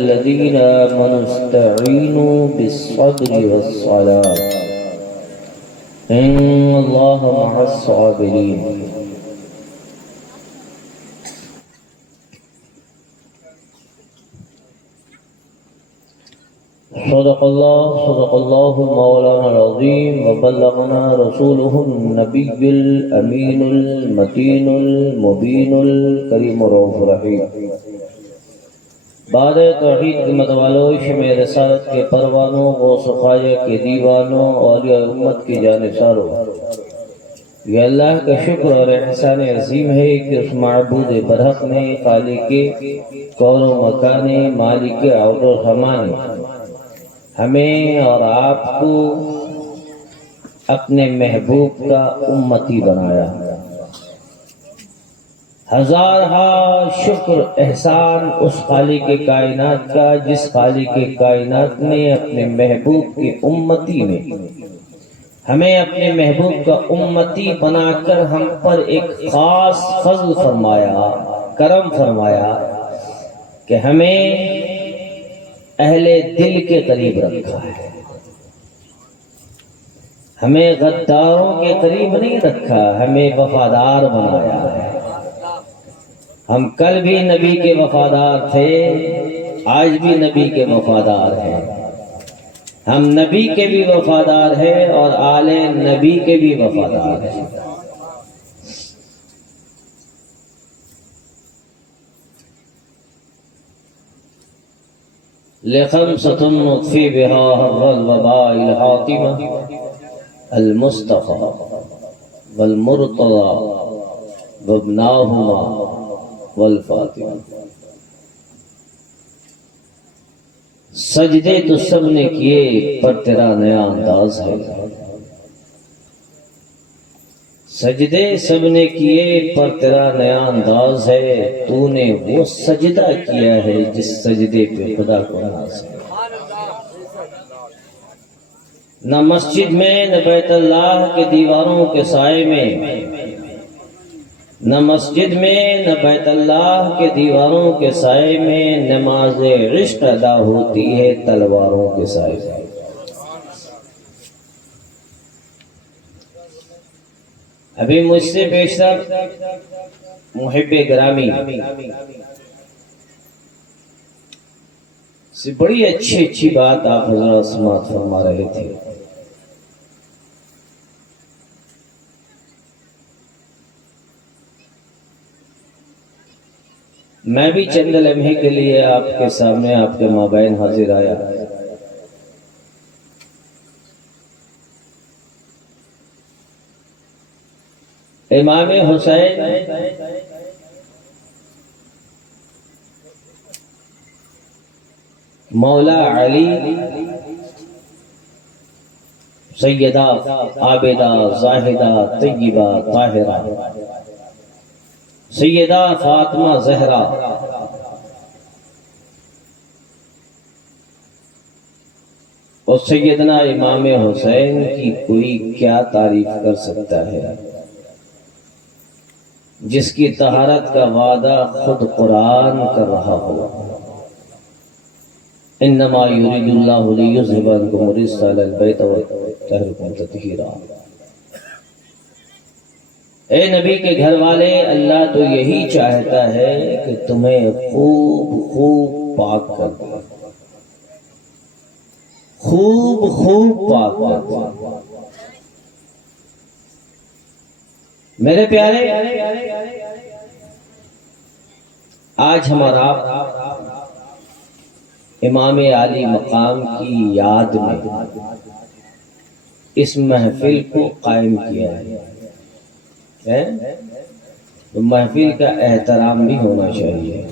الذين آمنوا استعينوا بالصبر والصلاة إن الله مع الصابرين. صدق الله مولانا العظيم وبلغنا رسوله النبي الأمين المتين المبين الكريم الرؤوف الرحيم. بعد توحید کے متوالوں، شمع رسالت کے پروانوں، غوث و خواجہ کے دیوانوں اور یہ امت کی جانثاروں، یہ اللہ کا شکر اور احسان عظیم ہے کہ اس معبود برحق نے، خالق کون و مکان، مالک عود و زمان، ہمیں اور آپ کو اپنے محبوب کا امتی بنایا. ہزارہا شکر احسان اس خالق کائنات کا جس خالق کائنات نے اپنے محبوب کی امتی میں ہمیں اپنے محبوب کا امتی بنا کر ہم پر ایک خاص فضل فرمایا، کرم فرمایا کہ ہمیں اہل دل کے قریب رکھا ہے. ہمیں غداروں کے قریب نہیں رکھا، ہمیں وفادار بنایا ہے. ہم کل بھی نبی کے وفادار تھے، آج بھی نبی کے وفادار ہیں. ہم نبی کے بھی وفادار ہیں اور آل نبی کے بھی وفادار ہیں. لخمسة نطفي بها حر الوباء الحاطمة المصطفى والمرتضى وابناهما والفاطمہ. سجدے تو سب نے کیے پر تیرا نیا انداز ہے. سجدے سب نے کیے پر تیرا نیا انداز ہے. تو نے وہ سجدہ کیا ہے جس سجدے پہ خدا کو ناز ہے. نہ مسجد میں نہ بیت اللہ کے دیواروں کے سائے میں، نہ مسجد میں نہ بیت اللہ کے دیواروں کے سائے میں نماز عشق ادا ہوتی ہے تلواروں کے سائے میں. ابھی مجھ سے بیشتر محب گرامی سے بڑی اچھی بات آپ حضرات سماعت فرما رہے تھے. میں بھی چند لمحے کے لیے آپ کے سامنے آپ کے مابین حاضر آیا. امام حسین مولا علی سیدہ عابدہ زاہدہ طیبہ طاہرہ سیدہ فاطمہ زہرا اور سیدنا امام حسین کی کوئی کیا تعریف کر سکتا ہے جس کی طہارت کا وعدہ خود قرآن کر رہا ہو. انما یرید اللہ لیذھب عنکم الرجس اہل البیت ویطہرکم تطہیرا. اے نبی کے گھر والے، اللہ تو یہی چاہتا ہے کہ تمہیں خوب پاک کر دے، خوب پاک کر دے. میرے پیارے، آج ہمارا امام عالی مقام کی یاد میں اس محفل کو قائم کیا ہے. تو محفل کا احترام بھی ہونا چاہیے.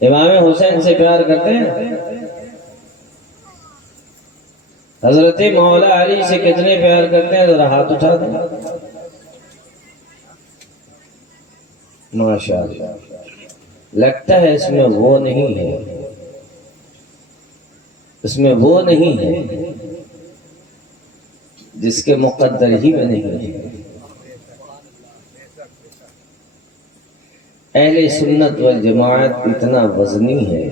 امام حسین سے پیار کرتے ہیں؟ حضرت مولا علی سے کتنے پیار کرتے ہیں؟ ذرا ہاتھ اٹھا دیں. ماشاءاللہ. لگتا ہے اس میں وہ نہیں ہے، اس میں وہ نہیں ہے جس کے مقدر ہی میں نہیں ہے. اہل سنت والجماعت اتنا وزنی ہے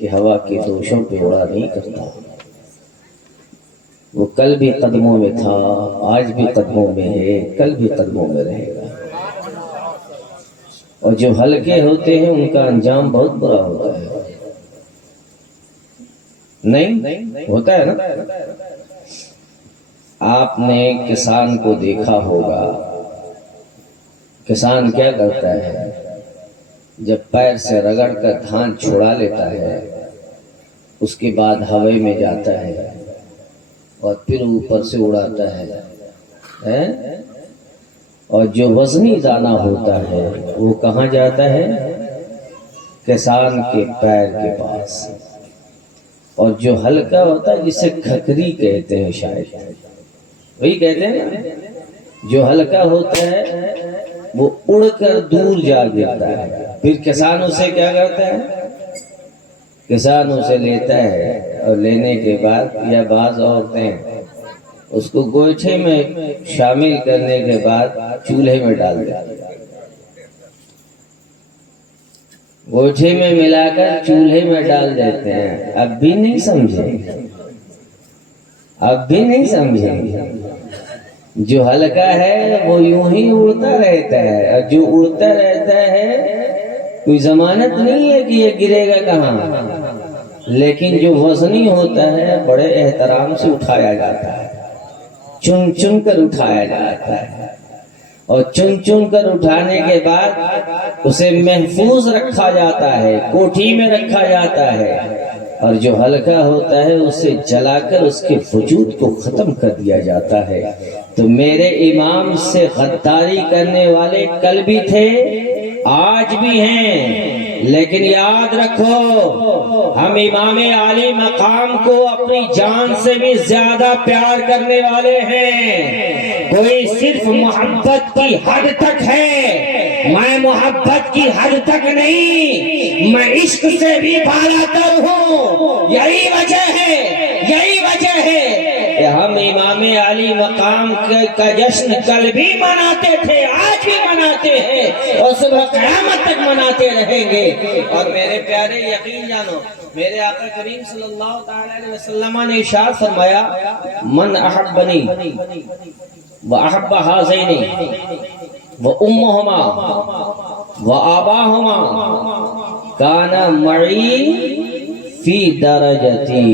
کہ ہوا کے دوشوں پہ اڑا نہیں کرتا. وہ کل بھی قدموں میں تھا، آج بھی قدموں میں ہے، کل بھی قدموں میں رہے گا. اور جو ہلکے ہوتے ہیں ان کا انجام بہت برا ہوتا ہے. نہیں ہوتا ہے نا. آپ نے کسان کو دیکھا ہوگا، کسان کیا کرتا ہے؟ جب پیر سے رگڑ کر دھان چھڑا لیتا ہے، اس کے بعد ہوے میں جاتا ہے اور پھر اوپر سے اڑاتا ہے. اور جو وزنی دانہ ہوتا ہے وہ کہاں جاتا ہے؟ کسان کے پیر کے پاس. اور جو ہلکا ہوتا ہے جسے کھکری کہتے ہیں، شاید وہی کہتے ہیں نا، جو ہلکا ہوتا ہے وہ اڑ کر دور جا گرتا ہے. پھر کسان اسے کیا کرتا ہے؟ کسان اسے لیتا ہے اور لینے کے بعد یا بعض عورتیں اس کو گوئٹھے میں شامل کرنے کے بعد چولہے میں ڈال دیتے ہیں. گوئٹھے میں ملا کر چولہے میں ڈال دیتے ہیں. اب بھی نہیں سمجھے. جو ہلکا ہے وہ یوں ہی اڑتا رہتا ہے، اور جو اڑتا رہتا ہے کوئی ضمانت نہیں ہے کہ یہ گرے گا کہاں. لیکن جو وزنی ہوتا ہے بڑے احترام سے اٹھایا جاتا ہے، چن چن کر اٹھایا جاتا ہے. اور چن چن کر اٹھانے کے بعد اسے محفوظ رکھا جاتا ہے، کوٹھی میں رکھا جاتا ہے. اور جو ہلکا ہوتا ہے اسے جلا کر اس کے وجود کو ختم کر دیا جاتا ہے. تو میرے امام سے غداری کرنے والے کل بھی تھے، آج بھی ہیں، لیکن یاد رکھو ہم امام عالی مقام کو اپنی جان سے بھی زیادہ پیار کرنے والے ہیں. کوئی صرف محبت کی حد تک ہے، میں محبت کی حد تک نہیں، میں عشق سے بھی بالا تر ہوں. یہی وجہ ہے کہ ہم امام علی مقام کا جشن کل بھی مناتے تھے، آج بھی مناتے ہیں، اور صبح قیامت تک مناتے رہیں گے. اور میرے پیارے یقین جانو، میرے آقا کریم صلی اللہ علیہ وسلم نے ارشاد فرمایا، من احبنی وَأَحَبَّ هَذَيْنِ وَأُمُّهُمَا وَآبَاهُمَا كَانَ مَعِي فِي دَرَجَتِي.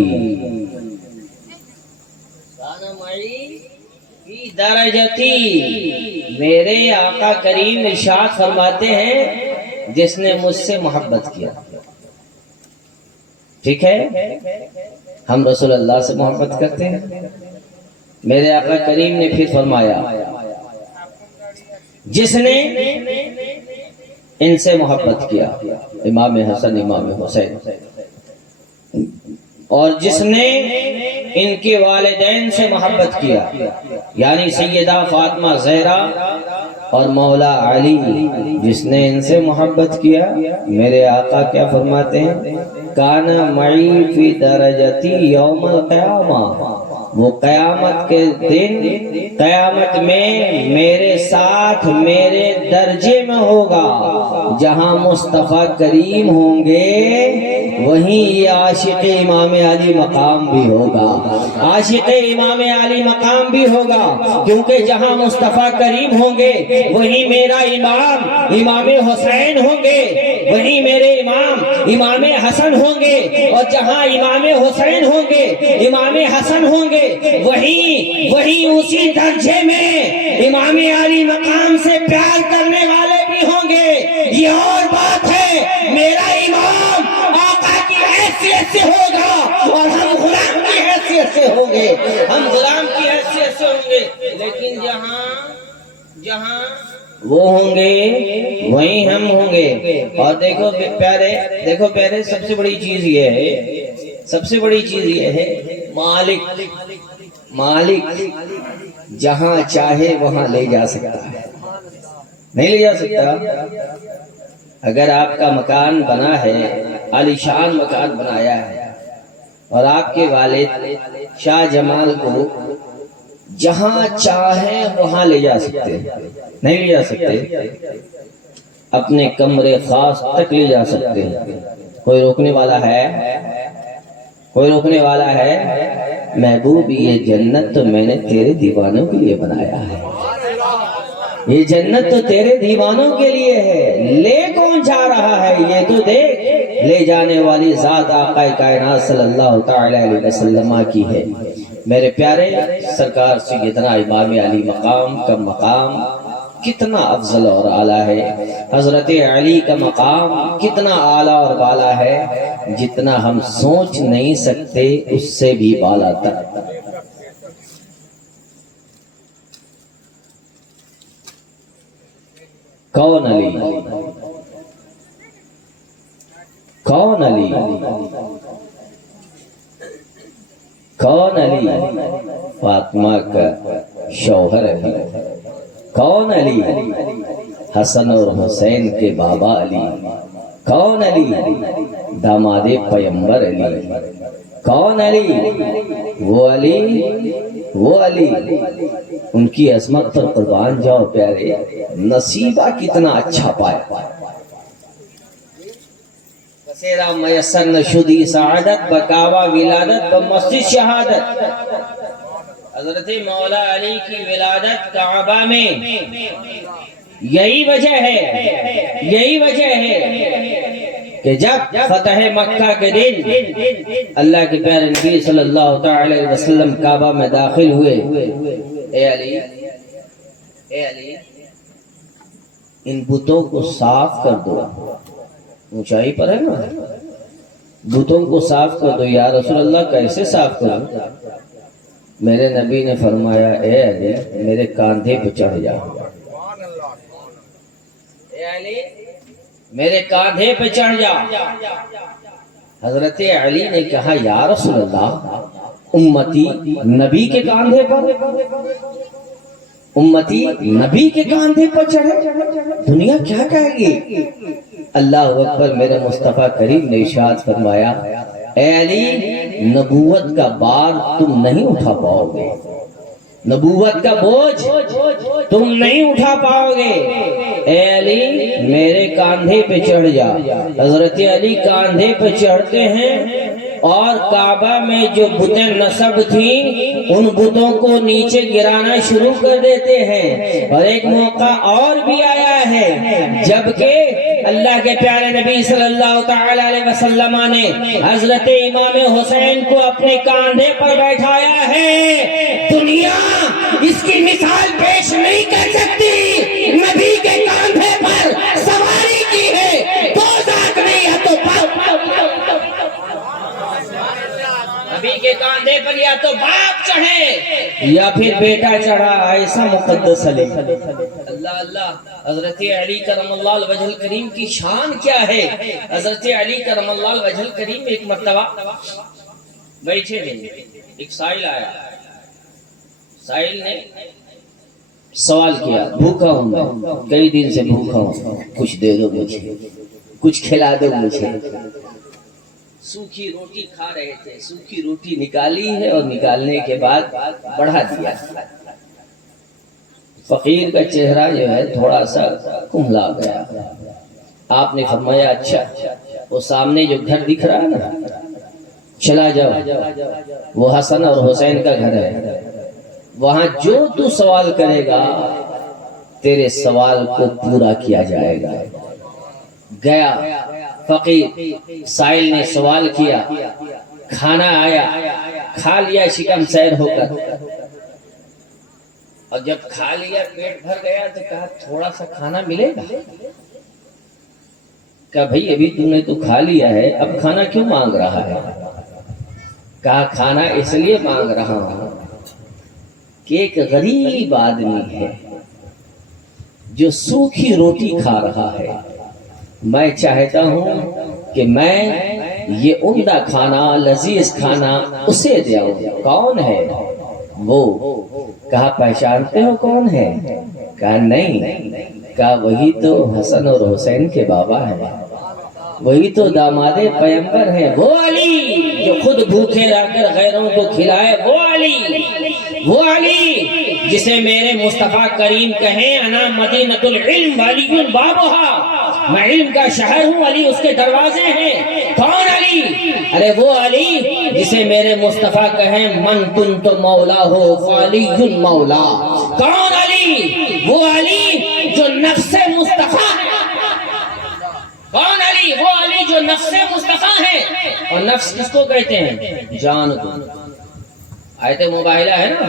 میرے آقا کریم ارشاد فرماتے ہیں، جس نے مجھ سے محبت کیا. ٹھیک ہے، ہم رسول اللہ سے محبت کرتے ہیں. میرے آقا کریم نے پھر فرمایا، جس نے ان سے محبت کیا، امام حسن امام حسین، اور جس نے ان کے والدین سے محبت کیا، یعنی سیدہ فاطمہ زہرا اور مولا علی، جس نے ان سے محبت کیا، میرے آقا کیا فرماتے ہیں؟ کانا معی فی درجتی یوم القیامہ. وہ قیامت کے دن، قیامت میں میرے ساتھ میرے درجے میں ہوگا. جہاں مصطفیٰ کریم ہوں گے وہیں یہ عاشق امام علی مقام بھی ہوگا. عاشق امام علی مقام بھی ہوگا، کیونکہ جہاں مصطفیٰ کریم ہوں گے وہیں میرا امام امام حسین ہوں گے، وہیں میرے امام امام حسن ہوں گے. اور جہاں امام حسین ہوں گے، امام حسن ہوں گے، وہیں اسی درجے میں امام علی مقام سے پیار کرنے والے بھی ہوں گے. یہ اور بات ہے، میرا امام آقا کی حیثیت سے ہوگا اور ہم غلام کی حیثیت سے ہوں گے، لیکن جہاں وہ ہوں گے وہیں ہم ہوں گے. اور دیکھو پیارے، سب سے بڑی چیز یہ ہے، مالک جہاں چاہے وہاں لے جا سکتا ہے، نہیں لے جا سکتا. اگر آپ کا مکان بنا ہے، عالی شان مکان بنایا ہے، اور آپ کے والد شاہ جمال کو جہاں چاہے وہاں لے جا سکتے ہیں، نہیں لے جا سکتے. اپنے کمرے خاص تک لے جا سکتے ہیں۔ کوئی روکنے والا ہے؟ کوئی روکنے والا ہے؟ محبوب یہ جنت تو میں نے تیرے دیوانوں کے لیے بنایا ہے، یہ جنت تو تیرے دیوانوں کے لیے ہے، لے کون جا رہا ہے یہ تو دیکھ، لے جانے والی ذات آقا کائنات صلی اللہ تعالی علیہ وسلم کی ہے۔ میرے پیارے سرکار سیدنا امام علی مقام کا مقام کتنا افضل اور اعلیٰ ہے، حضرت علی کا مقام کتنا اعلیٰ اور بالا ہے، جتنا ہم سوچ نہیں سکتے اس سے بھی بالا تر۔ کون علی؟ کون علی؟ کون علی؟ فاطمہ کا شوہر علی۔ کون علی؟ حسن اور حسین کے بابا علی۔ کون علی؟ داماد پیمبر علی۔ کون علی؟ وہ علی، وہ علی، ان کی عظمت پر قربان جاؤ پیارے، نصیبہ کتنا اچھا پایا۔ کسیرا میسر نشدی سعادت بکاوا ولادت بمسجد شہادت۔ حضرت مولا علی کی ولادت کعبہ میں، یہی وجہ ہے، یہی وجہ ہے کہ جب فتح مکہ کے دن اللہ کے پیارے نبی صلی اللہ تعالی علیہ وسلم کعبہ میں داخل ہوئے، اے علی، اے علی، ان بتوں کو صاف کر دو، اونچائی پر ہے نا، بتوں کو صاف کر دو۔ یا رسول اللہ کیسے صاف کروں؟ میرے نبی نے فرمایا اے علی میرے کاندھے پہ چڑھ جا، اے علی میرے کاندھے پہ چڑھ جا۔ حضرت علی نے کہا یا رسول اللہ امتی نبی کے کاندھے پر، امتی نبی کے کاندھے پر چڑھے، دنیا کیا کہے گی؟ اللہ اکبر۔ میرے مصطفیٰ کریم نے ارشاد فرمایا اے علی نبوت کا بار تم نہیں اٹھا پاؤ گے، نبوت کا بوجھ تم نہیں اٹھا پاؤ گے، اے علی میرے کاندھے پہ چڑھ جا۔ حضرت علی کاندھے پہ چڑھتے ہیں اور کعبہ میں جو بتیں نصب تھیں ان بتوں کو نیچے گرانا شروع کر دیتے ہیں۔ اور ایک موقع اور بھی آیا ہے جبکہ اللہ کے پیارے نبی صلی اللہ تعالی علیہ وسلم نے حضرت امام حسین کو اپنے کاندھے پر بیٹھایا ہے، دنیا اس کی مثال پیش نہیں کر سکتی، نبی کے کاندھے پر سواری کی ہے، دو ذات نہیں ہے تو نبی کے کاندھے پر یا تو باپ چڑھے یا پھر بیٹا چڑھا، ایسا مقدس علی۔ اللہ اللہ، حضرت علی کرم اللہ الوجہ الکریم کی شان کیا ہے؟ حضرت علی کرم اللہ الوجہ الکریم ایک مرتبہ بیٹھے تھے، ایک سائل آیا، سائل نے سوال کیا بھوکا ہوں میں، کئی دن سے بھوکا ہوں، کچھ دے دو مجھے، کچھ کھلا دو مجھے۔ سوکھی روٹی کھا رہے تھے، سوکھی روٹی نکالی ہے اور نکالنے کے بعد بڑھا دیا۔ فقیر کا چہرہ جو ہے تھوڑا سا کملا گیا۔ آپ نے فرمایا اچھا وہ سامنے جو گھر دکھ رہا ہے نا، چلا جاؤ، وہ حسن اور حسین کا گھر ہے، وہاں جو تو سوال کرے گا تیرے سوال کو پورا کیا جائے گا۔ گیا فقیر، سائل نے سوال کیا، کھانا آیا، کھا لیا شکم سیر ہو کر، اور جب کھا لیا پیٹ بھر گیا تو کہا تھوڑا سا کھانا ملے گا؟ کہا بھئی ابھی تم نے تو کھا لیا ہے، اب کھانا کیوں مانگ رہا ہے؟ کہا کھانا اس لیے مانگ رہا ہوں کہ ایک غریب آدمی ہے جو سوکھی روٹی کھا رہا ہے، میں چاہتا ہوں کہ میں یہ عمدہ کھانا، لذیذ کھانا اسے دوں۔ کون ہے وہ؟ کہا پہچانتے ہو کون ہے؟ کہا نہیں۔ کہا وہی تو حسن اور حسین کے بابا ہیں، وہی تو داماد پیمبر ہیں، وہ علی جو خود بھوکے رہ کر غیروں کو کھلائے، وہ علی، وہ علی جسے میرے مصطفیٰ کریم کہیں انا مدینۃ العلم ولی بابھا، میں علم کا شہر ہوں، علی اس کے دروازے ہیں۔ کون علی؟ ارے وہ علی جسے میرے مصطفیٰ کہیں من کنت مولا ہو فعلی مولا۔ کون علی؟ وہ علی جو نفس مصطفیٰ ہے۔ کون علی؟ وہ علی جو نفس مصطفیٰ ہے۔ اور نفس کس کو کہتے ہیں؟ جان کو۔ آیت مباہلہ ہے نا،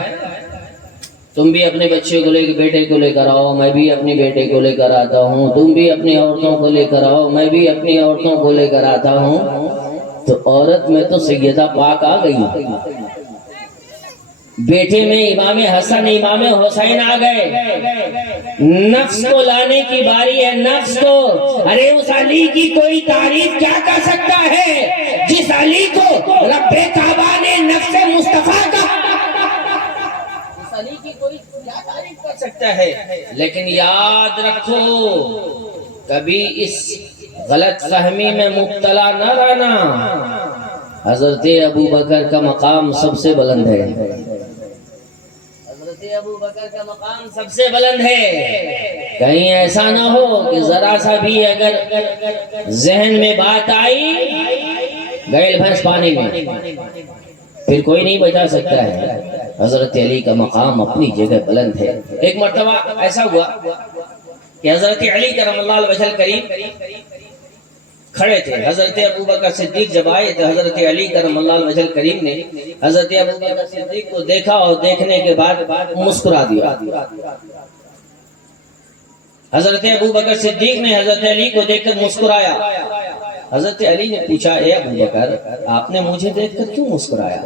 تم بھی اپنے بچے کو بیٹے کو لے کر آؤ، میں بھی اپنی بیٹے کو لے کر آتا ہوں، تم بھی اپنی عورتوں کو لے کر آؤ، میں بھی اپنی عورتوں کو لے کر آتا ہوں۔ تو عورت میں تو سیدہ پاک آ گئی، بیٹے میں امام حسن امام حسین آ گئے، نفس کو لانے کی باری ہے، نفس کو۔ ارے اس علی کی کوئی تعریف کیا کر سکتا ہے جس علی کو رب کعبہ نے نفس مصطفیٰ کا، اس علی کی کوئی کیا تعریف کر سکتا ہے؟ لیکن یاد رکھو کبھی اس غلط فہمی میں مبتلا نہ رہنا، حضرت ابو بکر کا مقام سب سے بلند ہے، ابو بکر کا مقام سب سے بلند ہے۔ کہیں ایسا نہ ہو کہ ذرا سا بھی اگر ذہن میں بات آئی، گئے بھینس پانی میں، پھر کوئی نہیں بچا سکتا ہے۔ حضرت علی کا مقام اپنی جگہ بلند ہے۔ ایک مرتبہ ایسا ہوا کہ حضرت علی کرم اللہ وجہ کریم کھڑے تھے، حضرت ابو بکر صدیق جب آئے تو حضرت علی کرم اللہ وجہ کریم نے حضرت ابو بکر صدیق کو دیکھا اور دیکھنے کے بعد مسکرا دیا۔ حضرت ابو بکر صدیق نے حضرت علی کو دیکھ کر مسکرایا۔ حضرت علی نے پوچھا اے ابو بکر آپ نے مجھے دیکھ کر کیوں مسکرایا؟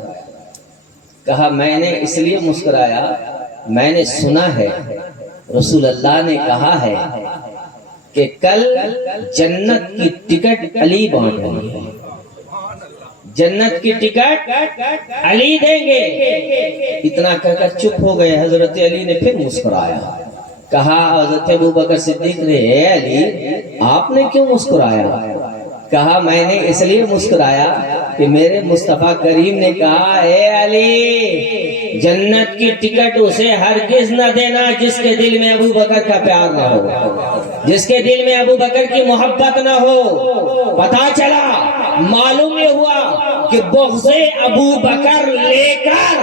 کہا میں نے اس لیے مسکرایا، میں نے سنا ہے رسول اللہ نے کہا ہے کہ کل جنت کی ٹکٹ علی بانٹ رہی ہے، جنت کی ٹکٹ علی دیں گے۔ اتنا کہہ کر چپ ہو گئے۔ حضرت علی نے پھر مسکرایا، کہا حضرت ابو بکر صدیق نے اے علی آپ نے کیوں مسکرایا؟ کہا میں نے اس لیے مسکرایا کہ میرے مصطفیٰ کریم نے کہا اے علی جنت کی ٹکٹ اسے ہرگز نہ دینا جس کے دل میں ابو بکر کا پیار نہ ہو، جس کے دل میں ابو بکر کی محبت نہ ہو۔ پتا چلا، معلوم یہ ہوا کہ بغض ابو بکر لے کر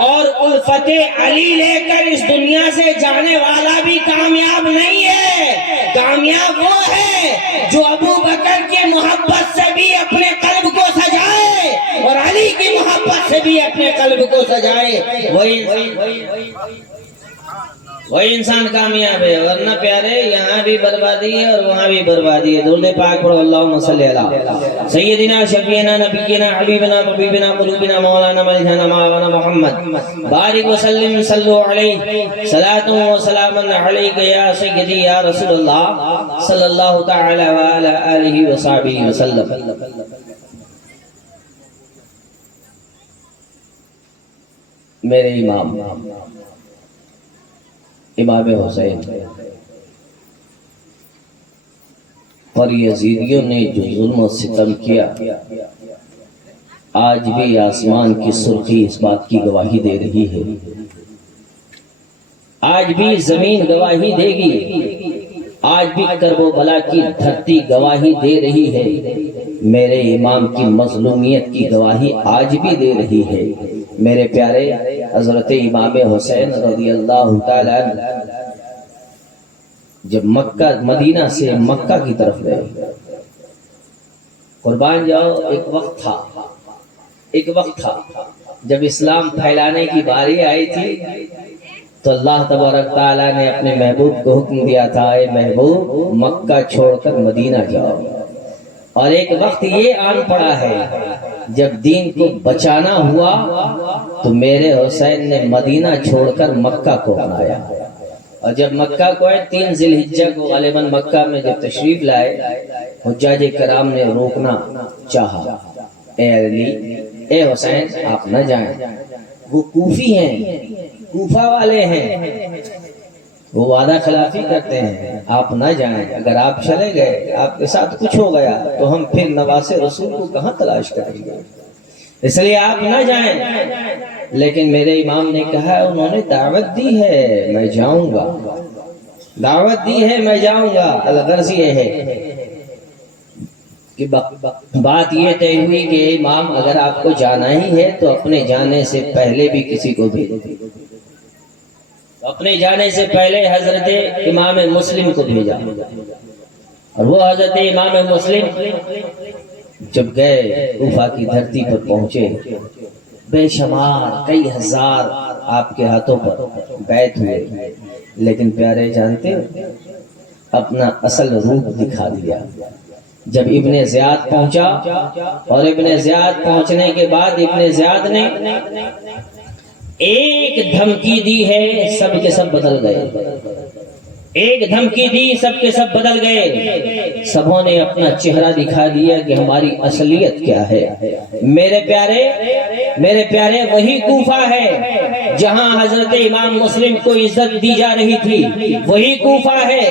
اور الفت علی لے کر اس دنیا سے جانے والا بھی کامیاب نہیں ہے۔ کامیاب وہ ہے جو ابو بکر کی محبت سے بھی اپنے قلب کو سجائے اور علی کی محبت سے بھی اپنے قلب کو سجائے، وہی انسان کامیاب ہے۔ ورنہ پیارے یہاں بھی بربادی ہے اور وہاں بھی بربادی ہے۔ درود پاک پڑھو اللہم صلی علی سیدنا شفیعنا نبینا حبیبنا طبیبنا قلوبنا مولانا ملجھنا مولانا محمد بارک وسلم صلو علیہ صلاۃ و سلام علیک یا سیدی یا رسول اللہ صلی اللہ تعالی وعلی آلہ وصحبہ وسلم۔ میرے امام امام حسین پر یزیدیوں نے جو ظلم و ستم کیا، آج بھی آسمان کی سرخی اس بات کی گواہی دے رہی ہے، آج بھی زمین گواہی دے گی، آج بھی کرب و بلا کی دھرتی گواہی دے رہی ہے، میرے امام کی مظلومیت کی گواہی آج بھی دے رہی ہے۔ میرے پیارے حضرت امام حسین رضی اللہ تعالیٰ جب مکہ مدینہ سے مکہ کی طرف گئے، قربان جاؤ، ایک وقت تھا جب اسلام پھیلانے کی باری آئی تھی تو اللہ تبارک تعالیٰ نے اپنے محبوب کو حکم دیا تھا اے محبوب مکہ چھوڑ کر مدینہ جاؤ، اور ایک وقت یہ آن پڑا ہے جب دین کو بچانا ہوا تو میرے حسین نے مدینہ چھوڑ کر مکہ کو اپنایا، اور جب مکہ کو 3 ذی الحجہ کو غالباً مکہ میں جب تشریف لائے، حجاج کرام نے روکنا چاہا، اے علی اے حسین آپ نہ جائیں، وہ کوفی ہیں، کوفہ والے ہیں، وہ وعدہ خلافی کرتے ہیں، آپ نہ جائیں، اگر آپ چلے گئے آپ کے ساتھ کچھ ہو گیا تو ہم پھر نواسے رسول کو کہاں تلاش کریں گے، اس لیے آپ نہ جائیں۔ لیکن میرے امام نے کہا انہوں نے دعوت دی ہے میں جاؤں گا، دعوت دی ہے میں جاؤں گا، الغرض یہ ہے کہ بات یہ طے ہوئی کہ امام اگر آپ کو جانا ہی ہے تو اپنے جانے سے پہلے بھی کسی کو بھیجو، اپنے جانے سے پہلے حضرت امام مسلم کو بھیجا، اور وہ حضرت امام مسلم جب گئے کوفہ کی دھرتی پر پہنچے، بے شمار کئی ہزار آپ کے ہاتھوں پر بیعت ہوئے، لیکن پیارے جانتے اپنا اصل روپ دکھا دیا۔ جب ابن زیاد پہنچا اور ابن زیاد پہنچنے کے بعد ابن زیاد نے ایک دھمکی دی ہے، سب کے سب بدل گئے، ایک دھمکی دی سب کے سب بدل گئے، سبوں نے اپنا چہرہ دکھا دیا کہ ہماری اصلیت کیا ہے۔ میرے پیارے وہی کوفہ ہے جہاں حضرت امام مسلم کو عزت دی جا رہی تھی، وہی کوفہ ہے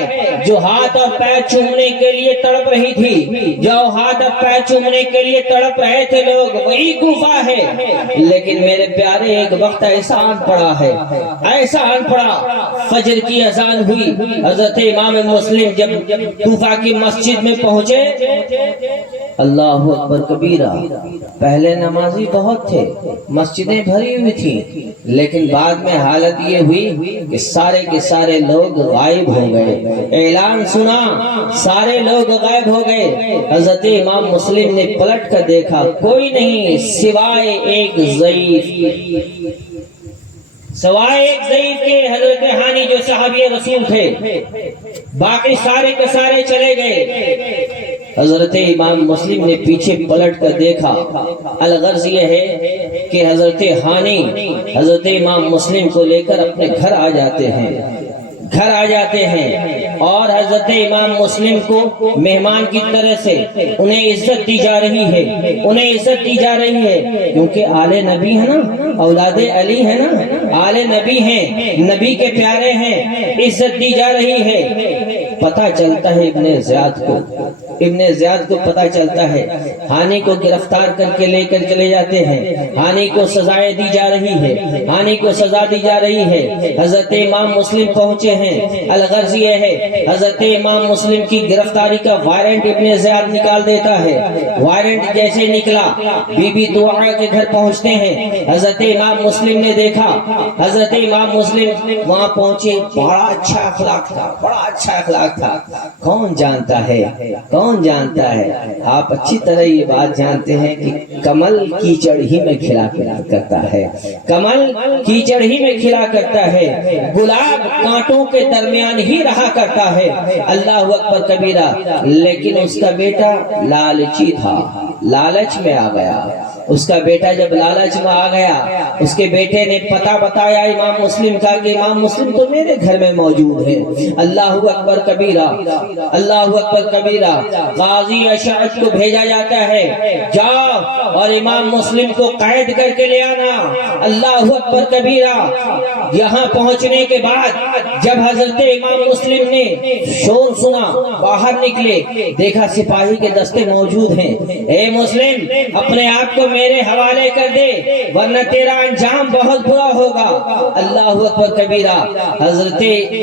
جو ہاتھ اور پیر چومنے کے لیے تڑپ رہی تھی، جو ہاتھ اور پیر چومنے کے لیے تڑپ رہے تھے لوگ، وہی کوفہ ہے۔ لیکن میرے پیارے ایک وقت ایسا آن پڑا ہے، ایسا آن پڑا، فجر کی اذان ہوئی، حضرت امام مسلم جب کوفہ کی مسجد میں پہنچے، اللہ اکبر کبیرہ، پہلے نمازی بہت تھے، مسجدیں بھری ہوئی تھی، لیکن بعد میں حالت یہ ہوئی کہ سارے کے سارے لوگ غائب ہو گئے، اعلان سنا سارے لوگ غائب ہو گئے۔ حضرت امام مسلم نے پلٹ کر دیکھا، کوئی نہیں سوائے ایک ضعیف، سوائے ایک ضعیف کے حضرت ہانی جو صحابی رسول تھے، باقی سارے کے سارے چلے گئے۔ حضرت امام مسلم نے پیچھے پلٹ کر دیکھا، الغرض یہ ہے کہ حضرت ہانی حضرت امام مسلم کو لے کر اپنے گھر آ جاتے ہیں اور حضرت امام مسلم کو مہمان کی طرح سے انہیں عزت دی جا رہی ہے، کیونکہ آل نبی ہے نا، اولاد علی ہے نا، آل نبی ہیں، نبی کے پیارے ہیں، عزت دی جا رہی ہے۔ پتہ چلتا ہے ابن زیاد کو پتہ چلتا ہے، ہانی کو گرفتار کر کے لے کر چلے جاتے ہیں، ہانی کو سزائیں دی جا رہی ہے، ہانی کو سزا دی جا رہی ہے۔ حضرت امام مسلم پہنچے ہیں، الغرض یہ ہے حضرت امام مسلم کی گرفتاری کا وارنٹ ابن زیاد نکال دیتا ہے۔ وارنٹ جیسے نکلا، بی بی دعا کے گھر پہنچتے ہیں، حضرت امام مسلم نے دیکھا، حضرت امام مسلم وہاں پہنچے، بڑا اچھا اخلاق تھا، کون جانتا ہے آپ اچھی طرح یہ بات جانتے ہیں کہ کمل کیچڑ ہی میں کھلا کرتا ہے، کمل کیچڑ ہی میں کھلا کرتا ہے، گلاب کانٹوں کے درمیان ہی رہا کرتا ہے، اللہ اکبر کبیرہ۔ لیکن اس کا بیٹا لالچی تھا، لالچ میں آ گیا، اس کا بیٹا جب لالچ میں آ گیا، اس کے بیٹے نے پتہ بتایا امام مسلم کا کہ امام مسلم تو میرے گھر میں موجود ہے، اللہ اکبر کبیرہ، اللہ اکبر کبیرہ۔ قاضی اشعث کو بھیجا جاتا ہے، جاؤ اور امام مسلم کو قید کر کے لے آنا، اللہ اکبر کبیرہ۔ یہاں پہنچنے کے بعد جب حضرت امام مسلم نے شور سنا، باہر نکلے، دیکھا سپاہی کے دستے موجود ہیں، اے مسلم اپنے آپ کو میرے حوالے کر دے ورنہ تیرا انجام بہت برا ہوگا، اللہ اکبر کبیرہ۔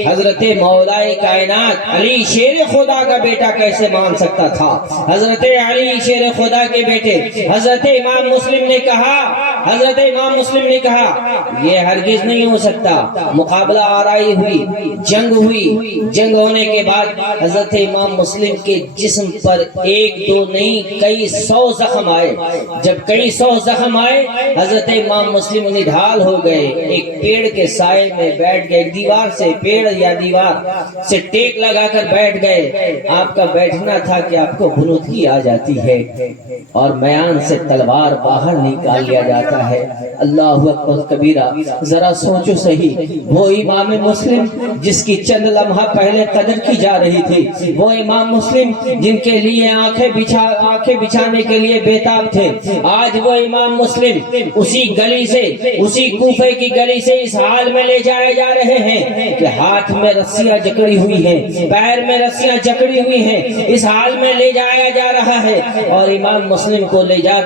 حضرت مولا کائنات علی شیر خدا کا بیٹا کیسے مان سکتا تھا؟ حضرت علی شیر خدا کے بیٹے، حضرت امام مسلم نے کہا یہ ہرگز نہیں ہو سکتا۔ مقابلہ آرائی ہوئی، جنگ ہونے کے بعد حضرت امام مسلم کے جسم پر ایک دو نہیں کئی 100 زخم آئے۔ جب کئی 100 زخم آئے، حضرت امام مسلم نڈھال ہو گئے، ایک پیڑ کے سائے میں بیٹھ گئے، پیڑ یا دیوار سے ٹیک لگا کر بیٹھ گئے۔ آپ کا بیٹھنا تھا کہ آپ کو بنودگی آ جاتی ہے اور میان سے تلوار باہر نکال لیا جاتا ہے، اللہ اکبر کبیرہ۔ ذرا سوچو صحیح، وہ امام مسلم جس کی چند لمحہ پہلے قدر کی جا رہی تھی، وہ امام مسلم جن کے لیے آنکھیں بچھانے کے لیے بےتاب تھے، آج وہ امام مسلم اسی گلی سے، اسی کوفے کی گلی سے اس حال میں لے جائے جا رہے ہیں کہ ہاتھ میں رسیاں جکڑی ہوئی ہیں، پیر میں رسیاں جکڑی ہوئی ہیں، اس حال میں لے جایا جا رہا ہے۔ اور امام مسلم کو لے جا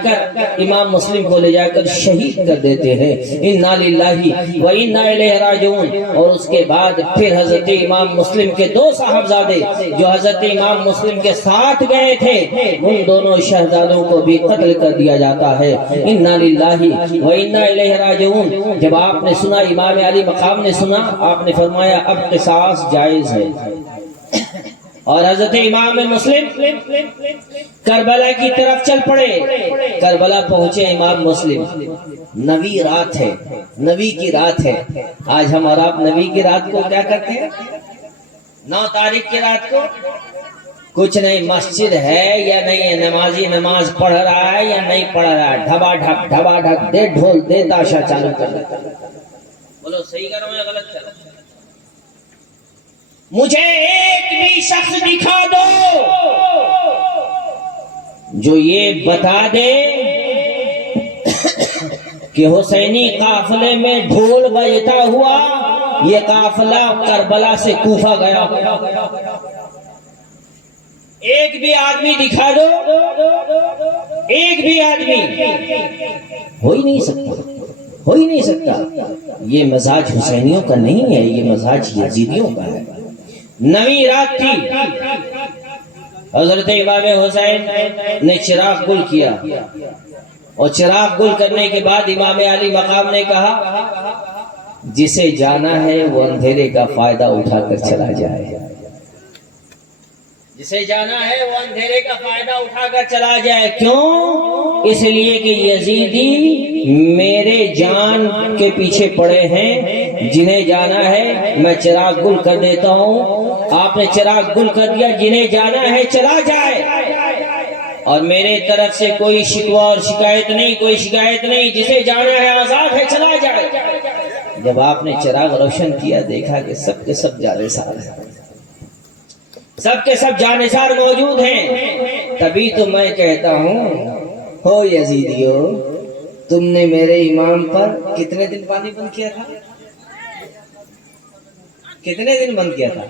کر شہید کر دیتے ہیں۔ انا للہ و انا الیہ راجعون۔ اور اس کے بعد پھر حضرت امام مسلم کے دو صاحبزادے جو حضرت امام مسلم کے ساتھ گئے تھے، ان دونوں شہزادوں کو بھی قتل کر دیا جاتا ہے۔ انا للہ و انا الیہ راجعون۔ جب آپ نے سنا، امام علی مقام نے سنا، آپ نے فرمایا اب قصاص جائز ہے۔ اور حضرت امام مسلم کربلا کی طرف چل پڑے۔ کربلا پہنچے امام مسلم، نوی رات ہے، نوی کی رات ہے۔ آج ہم اور آپ نوی کی رات کو کیا کرتے ہیں؟ 9 تاریخ کی رات کو کچھ نہیں، مسجد ہے یا نہیں ہے، نمازی نماز پڑھ رہا ہے یا نہیں پڑھ رہا ہے، ڈھبا ڈھک دے ڈھول دے تاشا چالو کر دیتا۔ بولو صحیح کر رہا ہوں یا غلط کر رہا ہوں؟ مجھے ایک بھی شخص دکھا دو جو یہ بتا دے کہ حسینی قافلے میں ڈھول بجتا ہوا یہ قافلہ کربلا سے کوفہ گیا۔ ایک بھی آدمی دکھا دو، ایک بھی آدمی۔ ہو ہی نہیں سکتا، ہو ہی نہیں سکتا۔ یہ مزاج حسینیوں کا نہیں ہے، یہ مزاج یزیدیوں کا ہے۔ نویں رات تھی، حضرت امام حسین نے چراغ گل کیا، اور چراغ گل کرنے کے بعد امام علی مقام نے کہا جسے جانا ہے وہ اندھیرے کا فائدہ اٹھا کر چلا جائے، جسے جانا ہے وہ اندھیرے کا فائدہ اٹھا کر چلا جائے۔ کیوں؟ اس لیے کہ یزیدی میرے جان کے پیچھے پڑے ہیں، جنہیں جانا ہے میں چراغ گل کر دیتا ہوں۔ آپ نے چراغ گل کر دیا، جنہیں جانا ہے چلا جائے، اور میرے طرف سے کوئی شکوہ اور شکایت نہیں، کوئی شکایت نہیں، جسے جانا ہے آزاد ہے چلا جائے۔ جب آپ نے چراغ روشن کیا، دیکھا کہ سب کے سب جانثار ہیں، سب کے سب جانثار موجود ہیں۔ تبھی تو میں کہتا ہوں ہو یزیدیو، تم نے میرے امام پر کتنے دن پانی بند کیا تھا؟ کتنے دن بند کیا تھا؟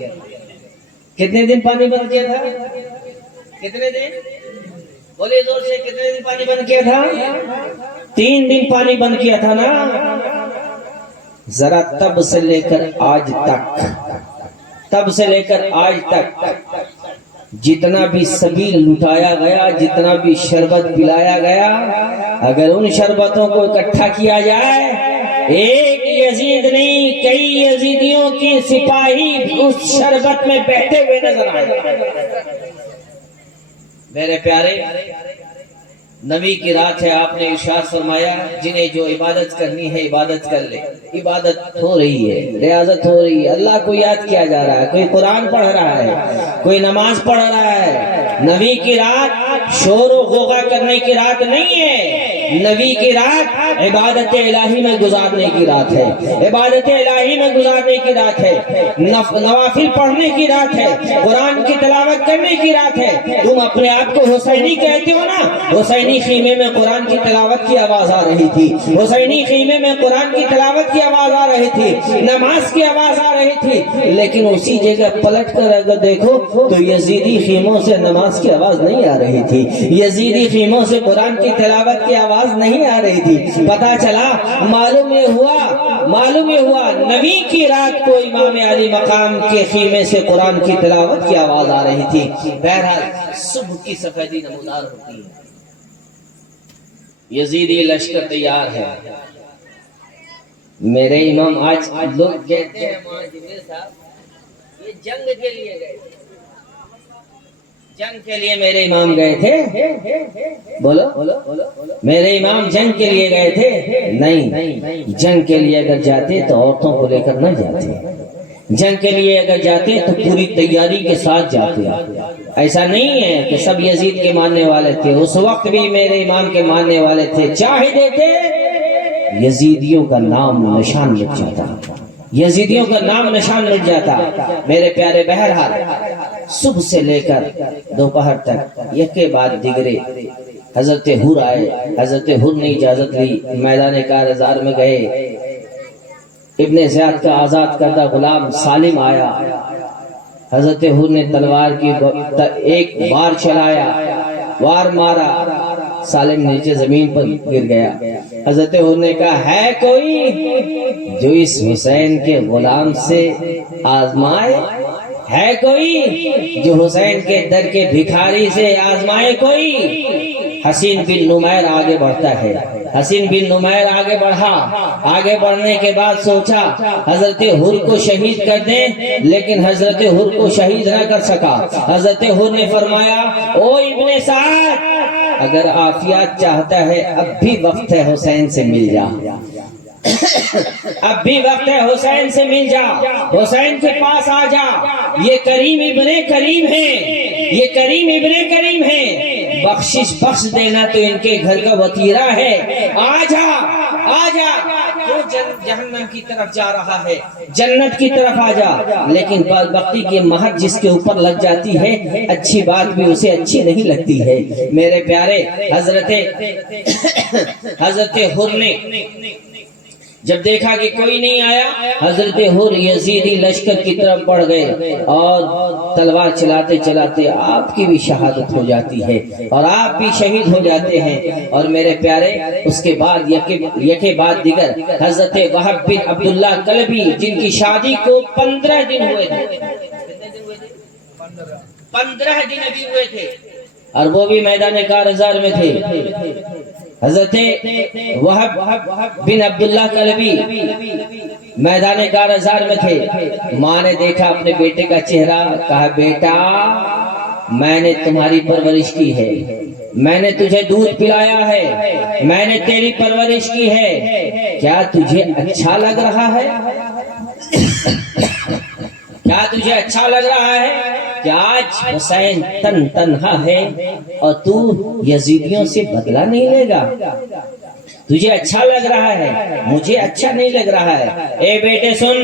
کتنے دن پانی بند کیا تھا؟ کتنے دن؟ بولے زور سے، کتنے دن پانی بند کیا تھا؟ 3 دن پانی بند کیا تھا نا۔ ذرا تب سے لے کر آج تک، تب سے لے کر آج تک جتنا بھی سبیل لٹایا گیا، جتنا بھی شربت پلایا گیا، اگر ان شربتوں کو اکٹھا کیا جائے، ایک یزید نہیں کئی یزیدیوں کی سپاہی اس شربت میں بیٹھے ہوئے نظر آئے۔ میرے پیارے، نبی کی رات ہے، آپ نے ارشاد فرمایا جنہیں جو عبادت کرنی ہے عبادت کر لے۔ عبادت ہو رہی ہے، ریاضت ہو رہی ہے، اللہ کو یاد کیا جا رہا ہے، کوئی قرآن پڑھ رہا ہے، کوئی نماز پڑھ رہا ہے۔ نبی کی رات شور و غوغا کرنے کی رات نہیں ہے، نبی کی رات عبادت الہی میں گزارنے کی رات ہے، عبادت الہی میں گزارنے کی رات ہے، نوافل پڑھنے کی رات ہے، قرآن کی تلاوت کرنے کی رات ہے۔ تم اپنے آپ کو حسینی کہتے ہو نا، حسینی خیمے میں قرآن کی تلاوت کی آواز آ رہی تھی، حسینی خیمے میں قرآن کی تلاوت کی آواز آ رہی تھی، نماز کی آواز آ رہی تھی، لیکن اسی جگہ پلٹ کر اگر دیکھو تو یزیدی خیموں سے نماز کی آواز نہیں آ رہی تھی، یزیدی خیموں سے قرآن کی تلاوت کی آواز نہیں آ رہی تھی۔ پتا چلا، معلوم یہ ہوا نبی کی رات کو امام علی مقام کے خیمے سے قرآن کی تلاوت کی آواز آ رہی تھی۔ بہرحال صبح کی سفیدی نمودار ہوتی ہے، یزیدی لشکر تیار ہے۔ میرے امام، آج لوگ کہتے ہیں جبریل صاحب یہ جنگ کے لیے گئے تھے، جنگ کے لیے میرے امام گئے تھے، بولو میرے امام جنگ کے لیے گئے تھے؟ نہیں، جنگ کے لیے اگر جاتے تو عورتوں کو لے کر نہ جاتے، جنگ کے لیے اگر جاتے تو پوری تیاری کے ساتھ جاتے۔ ایسا نہیں ہے کہ سب یزید کے ماننے والے تھے، اس وقت بھی میرے امام کے ماننے والے تھے، چاہے دیتے یزیدیوں کا نام نشان مٹ جاتا، یزیدیوں کا نام نشان مٹ جاتا۔ میرے پیارے، بہرحال صبح سے لے کر دوپہر تک یک کے بعد دیگرے حضرت حر آئے، حضرت حر نے اجازت لی، میدان کارزار میں گئے، ابن زیاد کا آزاد کردہ غلام سالم آیا، حضرت حر نے تلوار کی ایک بار چلایا، وار مارا، سالم نیچے زمین پر گر گیا۔ حضرت حر نے کہا ہے کوئی جو اس حسین کے غلام سے آزمائے؟ ہے کوئی جو حسین کے در کے بھکاری سے آزمائے؟ کوئی؟ حسین بن نمیر آگے بڑھتا ہے۔ حسین بن نمیر آگے بڑھا، آگے بڑھنے کے بعد سوچا حضرت حر کو شہید کر دیں، لیکن حضرت حر کو شہید نہ کر سکا۔ حضرت حر نے فرمایا او ابن سعد، اگر عافیت چاہتا ہے اب بھی وقت ہے حسین سے مل جا، اب بھی وقت ہے حسین سے مل جا، حسین کے پاس آ جا، یہ کریم ابن کریم ہے، یہ کریم ابن کریم ہے، بخشش بخش دینا تو ان کے گھر کا وطیرہ ہے، آ جا آ جا، تو جہنم کی طرف جا رہا ہے، جنت کی طرف آ جا۔ لیکن بدبختی کی مہر جس کے اوپر لگ جاتی ہے اچھی بات بھی اسے اچھی نہیں لگتی ہے۔ میرے پیارے حضرت حر نے جب دیکھا کہ کوئی نہیں آیا، حضرت حر یزیدی لشکر کی طرف بڑھ گئے اور تلوار چلاتے چلاتے آپ کی بھی شہادت ہو جاتی ہے اور آپ بھی شہید ہو جاتے ہیں۔ اور میرے پیارے اس کے بعد یکے بعد دیگر حضرت وہب بن عبداللہ کلبی جن کی شادی کو 15 دن ہوئے تھے، 15 دن ابھی ہوئے تھے اور وہ بھی میدان کارزار میں تھے۔ حضرت وہب بن عبداللہ کلبی میدان کارزار میں تھے۔ ماں نے دیکھا اپنے بیٹے کا چہرہ، کہا بیٹا میں نے تمہاری پرورش کی ہے، میں نے تجھے دودھ پلایا ہے، میں نے تیری پرورش کی ہے، کیا تجھے اچھا لگ رہا ہے؟ کیا تجھے اچھا لگ رہا ہے کہ آج حسین تنہا ہے اور تو یزیدیوں سے بدلہ نہیں لے گا؟ تجھے اچھا لگ رہا ہے، مجھے اچھا نہیں لگ رہا ہے۔ اے بیٹے سن،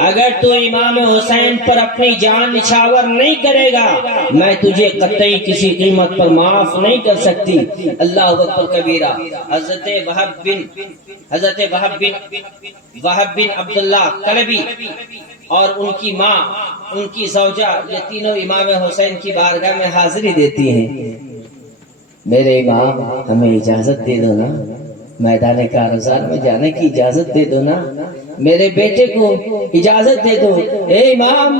اگر تو امام حسین پر اپنی جان نچھاور نہیں کرے گا میں تجھے قطعی کسی قیمت پر معاف نہیں کر سکتی۔ اللہ اکبر کبیرہ۔ حضرت وہب بن عبداللہ کلبی اور ان کی ماں، ان کی زوجہ، یہ تینوں امام حسین کی بارگاہ میں حاضری دیتی ہیں۔ میرے امام ہمیں اجازت دے دو نا، میدان کارزار میں جانے کی اجازت دے دو نا، میرے بیٹے کو اجازت دے دو۔ اے امام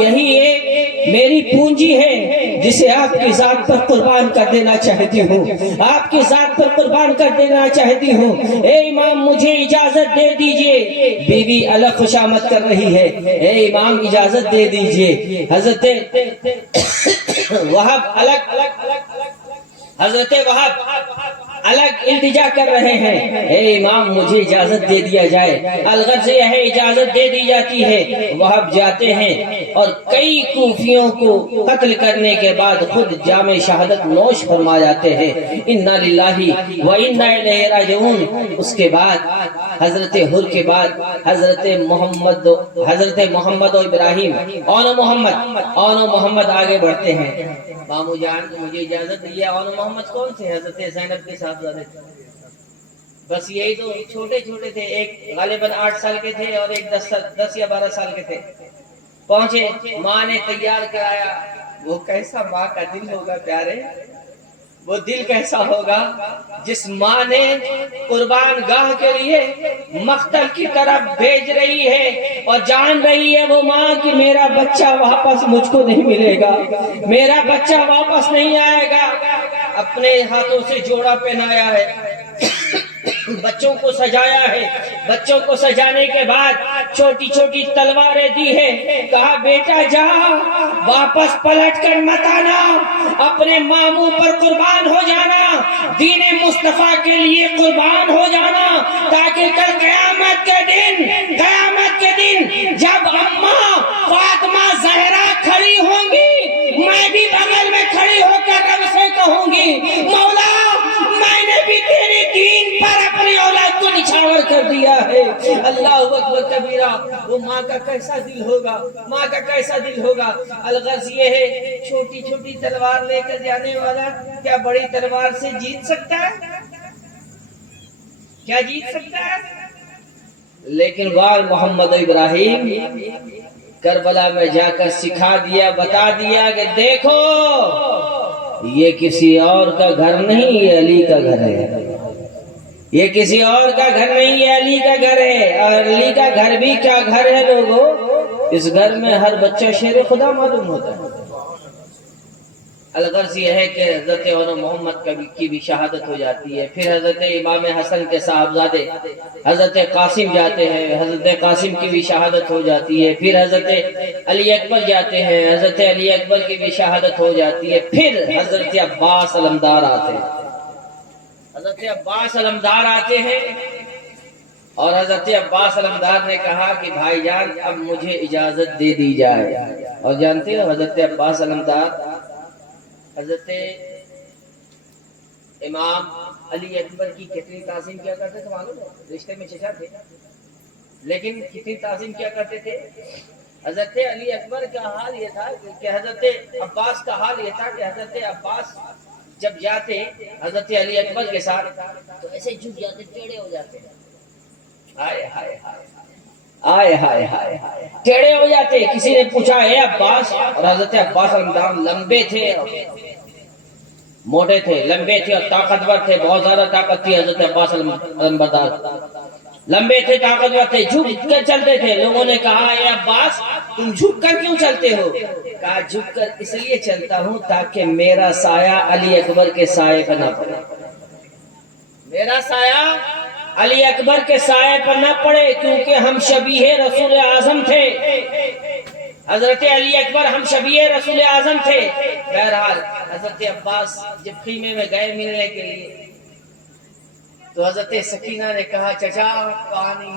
یہی ایک میری پونجی ہے جسے آپ کی ذات پر قربان کر دینا چاہتی ہوں، آپ کی ذات پر قربان کر دینا چاہتی ہوں۔ اے امام مجھے اجازت دے دیجئے، بیوی الگ خوشامد کر رہی ہے، اے امام اجازت دے دیجئے۔ حضرت وہب الگ التجا کر رہے ہیں، اے امام مجھے اجازت دے دیا جائے۔ الغرض یہ ہے اجازت دے دی جاتی ہے۔ وہب جاتے ہیں اور کئی کوفیوں کو قتل کرنے کے بعد خود جام شہادت نوش فرما جاتے ہیں۔ انا للہ و انا الیہ راجعون۔ اس کے بعد حضرت حر کے بعد حضرت محمد و ابراہیم اون و محمد آگے بڑھتے ہیں۔ مامو جان کو مجھے اجازت دی ہے۔ اون و محمد کون تھے؟ حضرت زینب کے صاحبزادے تھے، بس یہی دو چھوٹے چھوٹے تھے، ایک غالباً 8 سال کے تھے اور ایک 10 یا 12 سال کے تھے۔ پہنچے، ماں نے تیار کرایا۔ وہ کیسا ماں کا دل ہوگا پیارے، وہ دل کیسا ہوگا جس ماں نے قربان گاہ کے لیے مقتل کی طرف بھیج رہی ہے اور جان رہی ہے وہ ماں کہ میرا بچہ واپس مجھ کو نہیں ملے گا، میرا بچہ واپس نہیں آئے گا۔ اپنے ہاتھوں سے جوڑا پہنایا ہے، بچوں کو سجایا ہے، بچوں کو سجانے کے بعد چھوٹی چھوٹی تلواریں دی ہے، کہا بیٹا جا واپس پلٹ کر مت آنا، اپنے ماموں پر قربان ہو جانا، دین مصطفیٰ کے لیے قربان ہو جانا، تاکہ کل قیامت کے دن جب اماں فاطمہ زہرا کھڑی ہوں گی میں بھی بغل میں کھڑی ہو کر رب سے کہوں گی مولا میں نے بھی تیرے دین پر اپنی اولاد کو نچھاور کر دیا ہے۔ اللہ اکبر کبیرہ۔ وہ ماں کا کیسا دل ہوگا، ماں کا کیسا دل ہوگا۔ الغرض یہ ہے چھوٹی چھوٹی تلوار لے کر جانے والا کیا بڑی تلوار سے جیت سکتا ہے؟ کیا جیت سکتا ہے؟ لیکن وال محمد ابراہیم کربلا میں جا کر سکھا دیا، بتا دیا کہ دیکھو یہ کسی اور کا گھر نہیں، یہ علی کا گھر ہے۔ یہ کسی اور کا گھر نہیں، یہ علی کا گھر ہے۔ اور علی کا گھر بھی کیا گھر ہے لوگوں، اس گھر میں ہر بچہ شیر خدا معلوم ہوتا ہے۔ الغرض یہ ہے کہ حضرت محمد کی بھی شہادت ہو جاتی ہے۔ پھر حضرت امام حسن کے صاحبزادے حضرت قاسم جاتے ہیں، حضرت قاسم کی بھی شہادت ہو جاتی ہے۔ پھر حضرت علی اکبر جاتے ہیں، حضرت علی اکبر کی بھی شہادت ہو جاتی ہے۔ پھر حضرت عباس علمدار آتے ہیں، حضرت عباس علمدار آتے ہیں، اور حضرت عباس علمدار نے کہا کہ بھائی جان اب مجھے اجازت دے دی جائے۔ اور جانتے ہو حضرت عباس علمدار حضرت امام علی اکبر کی کتنی تعظیم کیا کرتے تھے معلوم ہے؟ رشتے میں چچا تھے لیکن کتنی تعظیم کیا کرتے تھے؟ حضرت علی اکبر کا حال یہ تھا کہ حضرت عباس کا حال یہ تھا کہ حضرت عباس جب جاتے حضرت علی اکبر کے ساتھ تو ایسے جھک جاتے، ٹیڑھے ہو جاتے، ہائے ہائے ہائے ہائے ہائے ہائے، ٹیڑھے ہو جاتے۔ کسی نے پوچھا اے عباس، اور حضرت عباس علمدار لمبے تھے، موٹے تھے، لمبے تھے اور طاقتور تھے، بہت زیادہ طاقت تھی حضرت عباس علمدار، لمبے تھے، طاقتور تھے، جھک کر چلتے تھے۔ لوگوں نے کہا اے عباس تم جھک کر کیوں چلتے ہو؟ کہا جھک کر اس لیے چلتا ہوں تاکہ میرا سایہ علی اکبر کے سائے پر نہ پڑے، میرا سایہ علی اکبر کے سائے پر نہ پڑے، کیونکہ ہم شبیہ رسول اعظم تھے، حضرت علی اکبر ہم شبیہ رسول اعظم تھے۔ بہرحال حضرت عباس جب خیمے میں گئے ملنے کے لیے تو حضرت سکینہ نے کہا چچا پانی،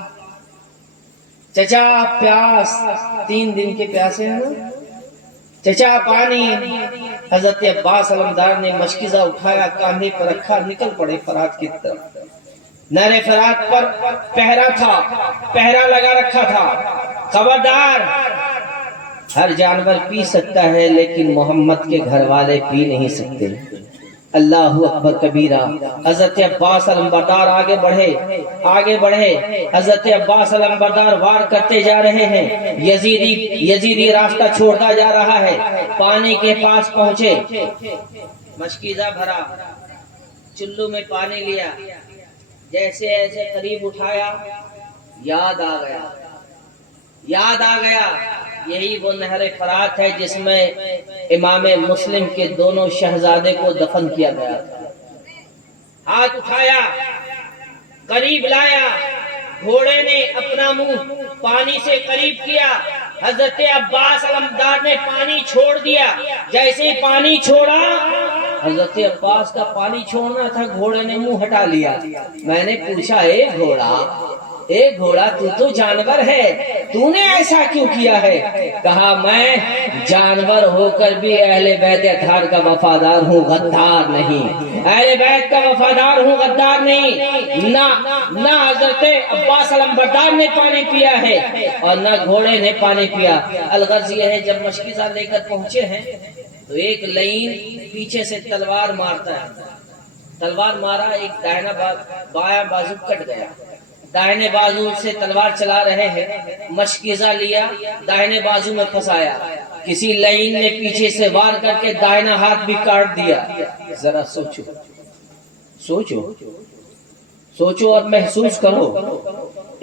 چچا پیاس، 3 دن کے پیاسے ہیں نا، چچا پانی۔ حضرت عباس علمدار نے مشکیزہ اٹھایا، کاندھے پر رکھا، نکل پڑے فرات کی طرف۔ نہر فرات پر پہرا تھا، پہرا لگا رکھا تھا، خبردار ہر جانور پی سکتا ہے لیکن محمد کے گھر والے پی نہیں سکتے۔ اللہ اکبر کبیرہ۔ حضرت عباس علمبردار آگے بڑھے، حضرت عباس علمبردار وار کرتے جا رہے ہیں، یزیدی راستہ چھوڑتا جا رہا ہے، پانی کے پاس پہنچے، مشکیزہ بھرا، چلو میں پانی لیا، جیسے ایسے قریب اٹھایا، یاد آ گیا یہی وہ نہر فرات ہے جس میں امام مسلم کے دونوں شہزادے کو دفن کیا گیا تھا۔ ہاتھ اٹھایا، قریب لایا، گھوڑے نے اپنا منہ پانی سے قریب کیا، حضرت عباس علمدار نے پانی چھوڑ دیا، جیسے ہی پانی چھوڑا، حضرت عباس کا پانی چھوڑنا تھا، گھوڑے نے منہ ہٹا لیا۔ میں نے پوچھا اے گھوڑا تو جانور ہے، تو نے ایسا کیوں کیا ہے؟ کہا میں جانور ہو کر بھی اہل بیت اطہار کا وفادار ہوں، غدار نہیں، اہل بیت کا وفادار ہوں، غدار نہیں۔ نہ حضرت عباس علمبردار نے پانی پیا ہے اور نہ گھوڑے نے پانی پیا۔ الغرض یہ ہے جب مشکیزہ لے کر پہنچے ہیں تو ایک لعین پیچھے سے تلوار مارتا ہے، تلوار مارا، ایک بایاں بازو کٹ گیا، دائنے بازو سے تلوار چلا رہے ہیں، مشکیزہ لیا، دائنے بازو میں پھنسایا، کسی لعین نے پیچھے سے وار کر کے دائنا ہاتھ بھی کاٹ دیا۔ ذرا سوچو اور محسوس کرو،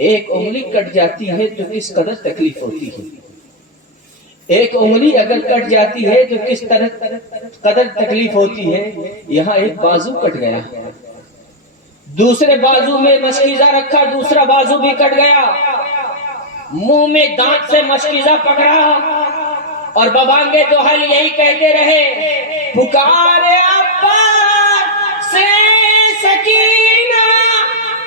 ایک انگلی کٹ جاتی ہے تو کس قدر تکلیف ہوتی ہے، ایک انگلی اگر کٹ جاتی ہے تو کس قدر تکلیف ہوتی ہے۔ یہاں ایک بازو کٹ گیا، دوسرے بازو میں مشکیزہ رکھا، دوسرا بازو بھی کٹ گیا، منہ میں دانت سے مشکیزہ پکڑا اور ببانگے دوحل یہی کہتے رہے، پکارے عباس سے سکینہ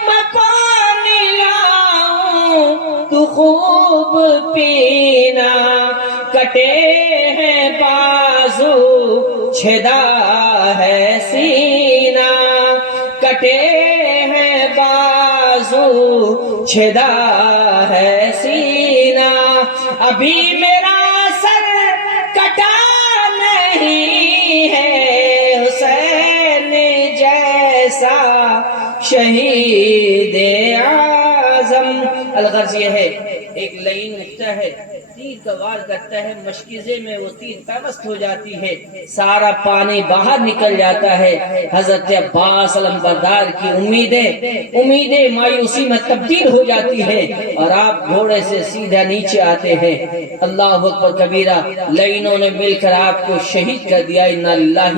میں پانی لاؤں تو خوب پینا، کٹے ہیں بازو چھدا ہے سینہ، کٹے ہیں بازو چھدا ہے سینہ، ابھی میرا سر کٹا نہیں ہے، حسین جیسا شہید اعظم۔ الغرض یہ ہے ایک لعین اٹھتا ہے، تیر کا وار کرتا ہے، مشکیزے میں وہ تیر پیوست ہو جاتی ہے، سارا پانی باہر نکل جاتا ہے۔ حضرت عباس علمبردار کی امیدیں مایوسی میں تبدیل ہو جاتی ہے اور آپ گھوڑے سے سیدھا نیچے آتے ہیں۔ اللہ اکبر کبیرہ، لعینوں نے مل کر آپ کو شہید کر دیا۔ انا للہ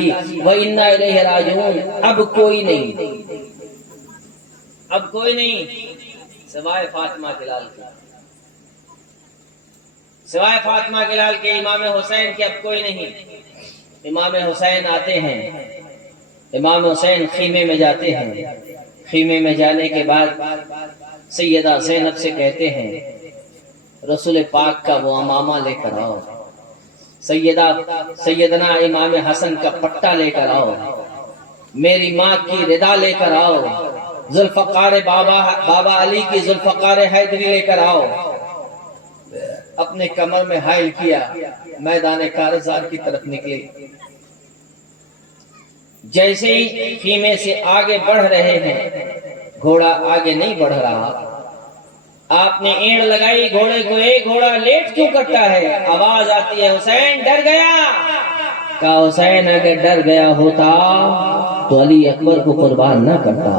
و انا الیہ راجعون۔ اب کوئی نہیں سوائے فاطمہ کے لال کے، سوائے فاطمہ کے لال کے، امام حسین کے اب کوئی نہیں۔ امام حسین آتے ہیں، امام حسین خیمے میں جاتے ہیں۔ خیمے میں جانے کے بعد سیدہ زینب سے کہتے ہیں رسول پاک کا وہ امامہ لے کر آؤ، سیدنا امام حسن کا پٹا لے کر آؤ، میری ماں کی ردا لے کر آؤ، ذوالفقار بابا علی کی ذوالفقار حیدری لے کر آؤ۔ اپنے کمر میں حائل کیا، میدان کارزار کی طرف نکلے۔ جیسے ہی خیمے سے آگے بڑھ رہے ہیں، گھوڑا آگے نہیں بڑھ رہا، آپ نے اینڑ لگائی گھوڑے کو، ایک گھوڑا لیٹ کیوں کرتا ہے؟ آواز آتی ہے حسین ڈر گیا۔ کہا حسین اگر ڈر گیا ہوتا تو علی اکبر کو قربان نہ کرتا،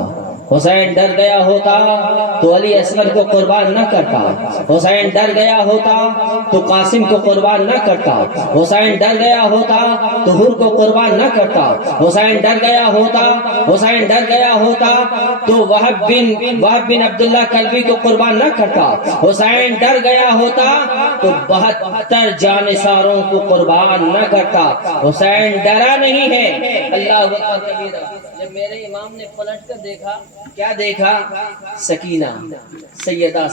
حسین ڈر گیا ہوتا تو علی اصغر کو قربان نہ کرتا، حسین ڈر گیا ہوتا تو قاسم کو قربان نہ کرتا، حسین ڈر گیا ہوتا تو حر کو قربان نہ کرتا، حسین ڈر گیا ہوتا تو وہب بن عبداللہ کلبی کو قربان نہ کرتا، حسین ڈر گیا ہوتا تو 72 جانثاروں کو قربان نہ کرتا۔ حسین ڈرا نہیں ہے۔ اللہ اکبر۔ جب میرے امام نے پلٹ کر دیکھا، کیا دیکھا؟ سکینہ، سیدہ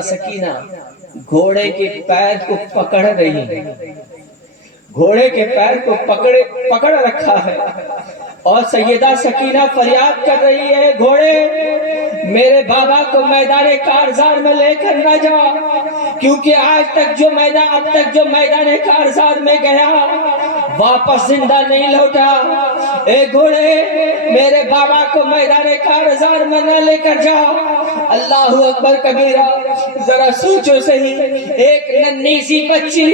سکینہ گھوڑے کے پیر کو پکڑ رہی ہے، گھوڑے کے پیر کو پکڑ رکھا ہے اور سیدہ سکینہ فریاد کر رہی ہے گھوڑے میرے بابا کو میدان کارزار میں لے کر نہ جا، کیونکہ اب تک جو میدان کارزار میں گیا واپس زندہ نہیں لوٹا۔ اے گھوڑے میرے بابا کو میدان کارزار میں نہ لے کر جا۔ اللہ اکبر کبیرہ، ذرا سوچو صحیح، ایک ننھی سی بچی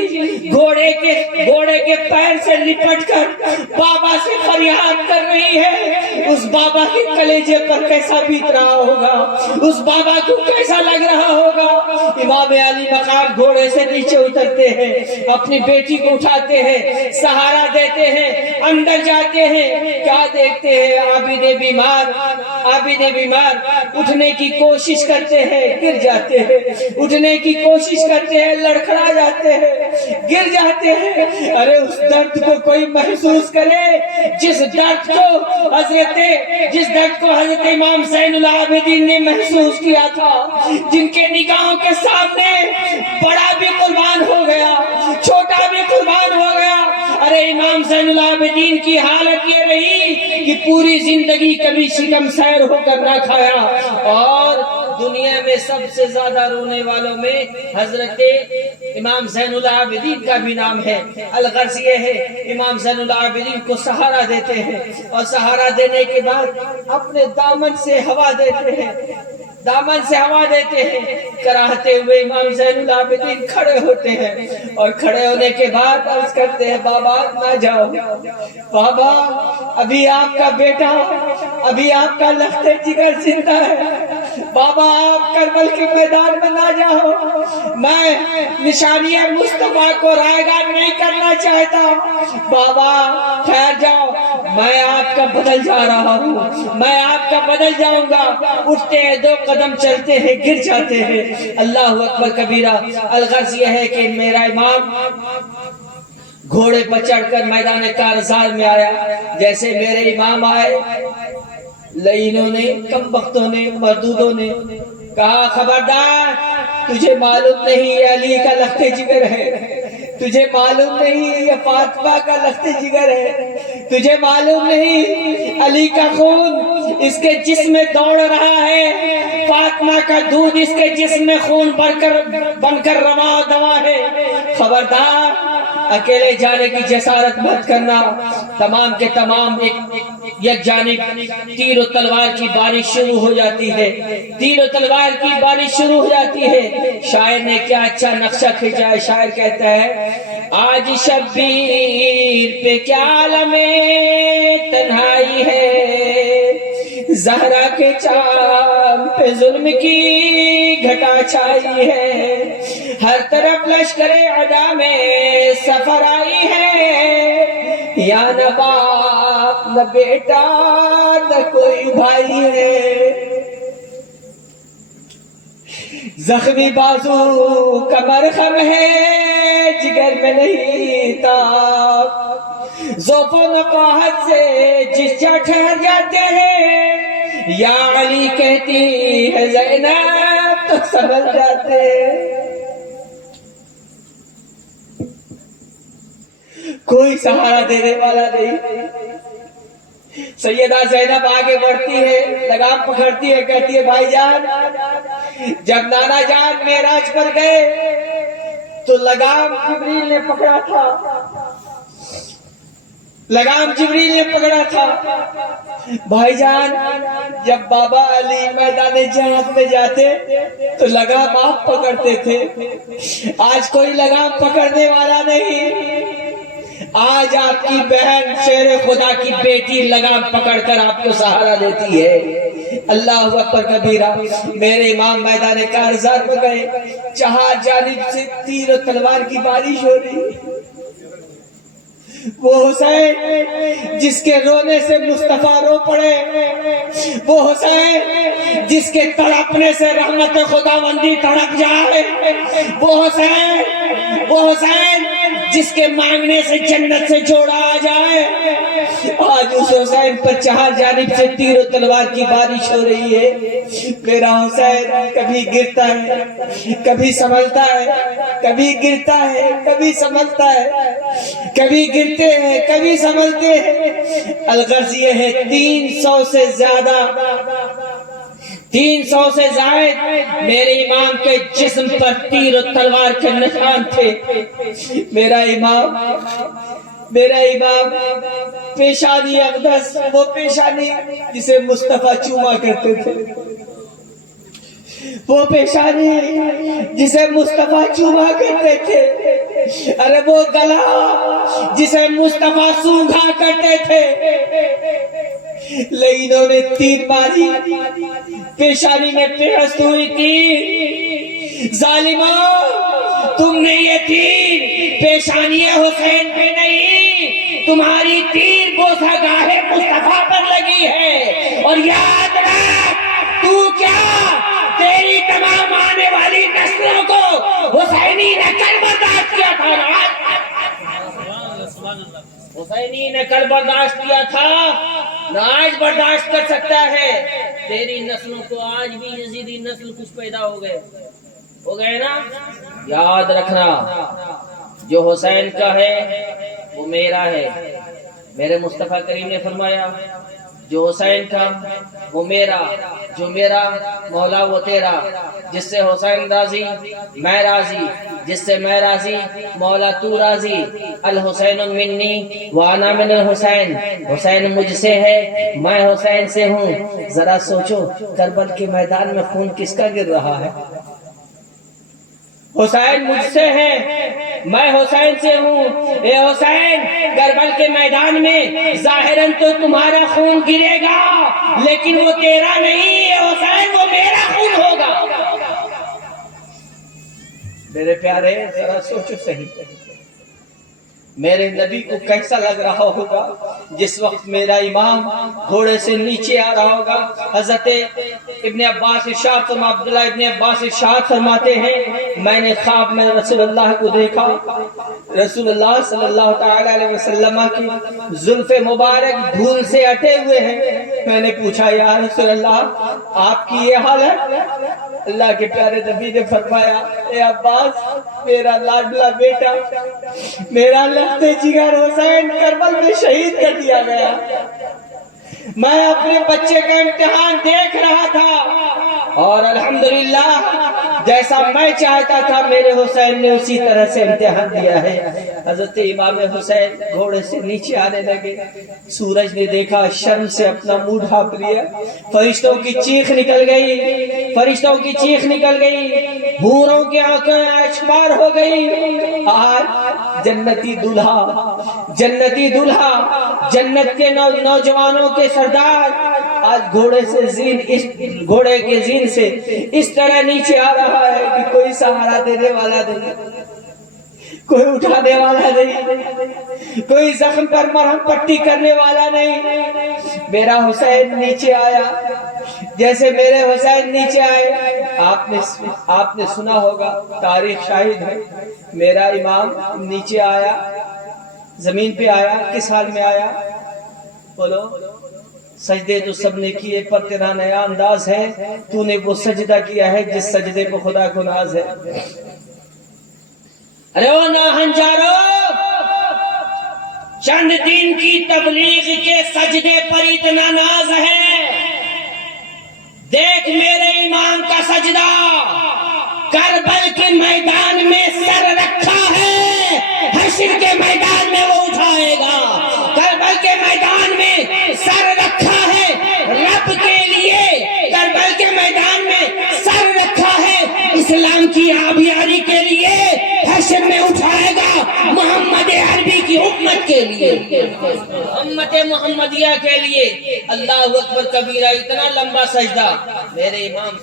گھوڑے کے پیر سے لپٹ کر بابا سے فریاد کر رہی ہے، اس بابا کے کلیجے پر کیسا بیت رہا ہوگا، اس بابا کو کیسا لگ رہا ہوگا۔ امام علی مقام گھوڑے سے نیچے اترتے ہیں، اپنی بیٹی کو اٹھاتے ہیں، سہارا دیتے ہیں، اندر جاتے ہیں، کیا دیکھتے ہیں؟ عابد بیمار اٹھنے کی کوشش کرتے ہیں، گر جاتے ہیں، اٹھنے کی کوشش کرتے ہیں، لڑکھڑا جاتے ہیں، گر جاتے ہیں۔ ارے اس درد کو کوئی محسوس کرے جس درد کو حضرت امام زین العابدین نے محسوس کیا تھا، جن کے نگاہوں کے سامنے بڑا بھی قربان ہو گیا، چھوٹا بھی قربان ہو گیا۔ ارے امام زین العابدین کی حالت یہ رہی کہ پوری زندگی کبھی شکم سیر ہو کر نہ کھایا، اور دنیا میں سب سے زیادہ رونے والوں میں حضرت امام زین العابدین کا بھی نام ہے۔ الغرض یہ ہے امام زین العابدین کو سہارا دیتے ہیں، اور سہارا دینے کے بعد اپنے دامن سے ہوا دیتے ہیں، کراہتے ہوئے امام زین العابدین کھڑے ہوتے ہیں، اور کھڑے ہونے کے بعد عرض کرتے ہیں بابا نہ جاؤ، بابا ابھی آپ کا بیٹا، ابھی آپ کا لخت جگر زندہ ہے، بابا آپ کربل کے میدان میں نہ جاؤ، میں نشانی مصطفیٰ کو رائیگان نہیں کرنا چاہتا، بابا ٹھہر جاؤ، میں آپ کا بدل جا رہا ہوں، میں آپ کا بدل جاؤں گا۔ اٹھتے ہیں، 2 قدم چلتے ہیں، گر جاتے ہیں۔ اللہ اکبر کبیرہ۔ الغرض یہ ہے کہ میرا امام گھوڑے پر چڑھ کر میدان کارزار میں آیا، جیسے میرے امام آئے، لعینوں نے، کم بختوں نے، مردودوں نے کہا خبردار، تجھے معلوم نہیں یہ علی کا لخت جگر ہے، تجھے معلوم نہیں یہ فاطمہ کا لخت جگر ہے، تجھے معلوم نہیں علی کا خون اس کے جسم میں دوڑ رہا ہے، فاطمہ کا دودھ اس کے جسم میں خون بن کر روا دوا ہے۔ خبردار اکیلے جانے کی جسارت مت کرنا۔ تمام کے تمام یک جانب تیر و تلوار کی بارش شروع ہو جاتی ہے، تیر و تلوار کی بارش شروع ہو جاتی ہے۔ شاعر نے کیا اچھا نقشہ کھینچا ہے۔ شاعر کہتا ہے آج شبیر پہ کیا عالم تنہائی ہے، زہرا کے چاند پہ ظلم کی گھٹا چھائی ہے، ہر طرف لشکر اعدا میں سفر آئی ہے، یا نہ باپ نہ بیٹا نہ کوئی بھائی ہے، زخمی بازو کمر خم ہے جگر میں نہیں تاب، ذوق و نقاہت سے جس جا ٹھہر جاتے ہیں، یا علی کہتی ہے زینب تو سنبھل جاتے ہیں۔ کوئی سہارا دینے والا نہیں۔ سیدہ زینب آگے بڑھتی ہے، لگام پکڑتی ہے، کہتی ہے بھائی جان جب نانا جان معراج پر گئے تو لگام جبریل نے پکڑا تھا، لگام جبریل نے پکڑا تھا۔ بھائی جان جب بابا علی میدان جہاد میں جاتے تو لگام آپ پکڑتے تھے، آج کوئی لگام پکڑنے والا نہیں، آج آپ کی بہن شیر خدا کی بیٹی لگام پکڑ کر آپ کو سہارا دیتی ہے۔ اللہ اکبر کبیرہ۔ میرے امام میدان کارزار میں گئے، چہار جانب سے تیر و تلوار کی بارش ہو رہی، وہ حسین جس کے رونے سے مصطفیٰ رو پڑے، وہ حسین جس کے تڑپنے سے رحمت خداوندی تڑپ جائے، وہ حسین جس کے مانگنے سے جنت سے جوڑا آ جائے، آج اس حسین پر چہار جانب سے تیر و تلوار کی بارش ہو رہی ہے۔ میرا حسین کبھی گرتا ہے کبھی سنبھلتا ہے، کبھی گرتا ہے کبھی سنبھلتا ہے، کبھی گرتے ہیں کبھی سنبھلتے ہیں۔ الغرض یہ ہے 300 سے زائد میرے امام کے جسم پر تیر و تلوار کے نشان تھے۔ میرا امام پیشانی اقدس، وہ پیشانی جسے مصطفیٰ چوما کرتے تھے، وہ پیشانی جسے مصطفیٰ چوما کرتے تھے، ارے وہ گلا جسے مصطفیٰ سونگھا کرتے تھے، لیکن انہوں نے تیر ماری، پیشانی میں پیوست ہوئی تھی۔ ظالموں تم نے یہ تیر پیشانی حسین پہ نہیں، تمہاری تیر بوسہ گاہ مصطفیٰ پر لگی ہے، اور یاد رکھ تو کیا تیری تمام آنے والی نسلوں کو حسینی نے کر برداشت کیا تھا، حسینی نے کر برداشت کیا تھا، نہ آج برداشت کر سکتا ہے۔ تیری نسلوں کو آج بھی یزیدی نسل کچھ پیدا ہو گئے نا، یاد رکھنا جو حسین کا ہے وہ میرا ہے۔ میرے مصطفیٰ کریم نے فرمایا جو حسین کا وہ میرا، جو میرا مولا وہ تیرا، جس سے حسین راضی میں راضی، جس سے میں راضی مولا تو راضی۔ الحسین منی وانا من الحسین، حسین مجھ سے ہے میں حسین سے ہوں۔ ذرا سوچو کربل کے میدان میں خون کس کا گر رہا ہے؟ حسین مجھ سے ہے میں حسین سے ہوں۔ اے حسین کربل کے میدان میں ظاہراً تو تمہارا خون گرے گا لیکن وہ تیرا نہیں، اے حسین وہ میرا خون ہوگا۔ میرے پیارے ذرا سوچو صحیح، میرے نبی کو کیسا لگ رہا ہوگا جس وقت میرا امام گھوڑے سے نیچے آ رہا ہوگا۔ حضرت ابن عباس ارشاد فرماتے، عبداللہ ابن عباس ارشاد فرماتے ہیں میں نے خواب میں رسول اللہ کو دیکھا، رسول اللہ صلی اللہ تعالی علیہ وسلم کی زلف مبارک دھول سے اٹے ہوئے ہیں۔ میں نے پوچھا یا رسول اللہ آپ کی یہ حال ہے؟ اللہ کے پیارے نبی نے فرمایا اے عباس میرا لاڈلا بیٹا، میرا لخت جگر حسین کربل میں شہید کر دیا گیا، میں اپنے بچے کا امتحان دیکھ رہا تھا اور الحمدللہ جیسا میں چاہتا تھا میرے حسین نے اسی طرح سے امتحان دیا ہے۔ حضرت امام حسین گھوڑے سے نیچے آنے لگے، سورج نے دیکھا، شرم سے اپنا منہ ڈھانپ لیا، فرشتوں کی چیخ نکل گئی، فرشتوں کی چیخ نکل گئی، حوروں کی آنکھیں اشپار ہو گئی۔ آج جنتی دلہا، جنتی دلہا، جنت کے نوجوانوں کے سردار آج گھوڑے کے زین سے اس طرح نیچے آ رہا ہے کہ کوئی سہارا دینے والا نہیں، کوئی اٹھانے والا نہیں، کوئی زخم پر مرہم پٹی کرنے والا نہیں۔ میرا حسین نیچے آیا، جیسے میرے حسین نیچے آئے، آپ نے سنا ہوگا، تاریخ شاہد ہے، میرا امام نیچے آیا، زمین پہ آیا، کس حال میں آیا؟ بولو، سجدے تو سب نے کیے پر تیرا نیا انداز ہے، تو نے وہ سجدہ کیا ہے جس سجدے پہ خدا کو ناز ہے۔ ارے او ناہنجارو، چند دن کی تبلیغ کے سجدے پر اتنا ناز ہے، دیکھ میرے امام کا سجدہ، کربل کے میدان میں سر رکھا ہے، حشر کے میدان میں وہ اٹھائے گا، کربل کے میدان میں سر رکھا ہے رب کے لیے، کربل کے میدان میں سر رکھا ہے اسلام کی آبیاری کے لیے، حشر میں اٹھائے گا محمد عربی کی امت کے لیے، امت محمدیہ کے لیے۔ اللہ اکبر کبیرہ، اتنا لمبا سجدہ۔ میرے امام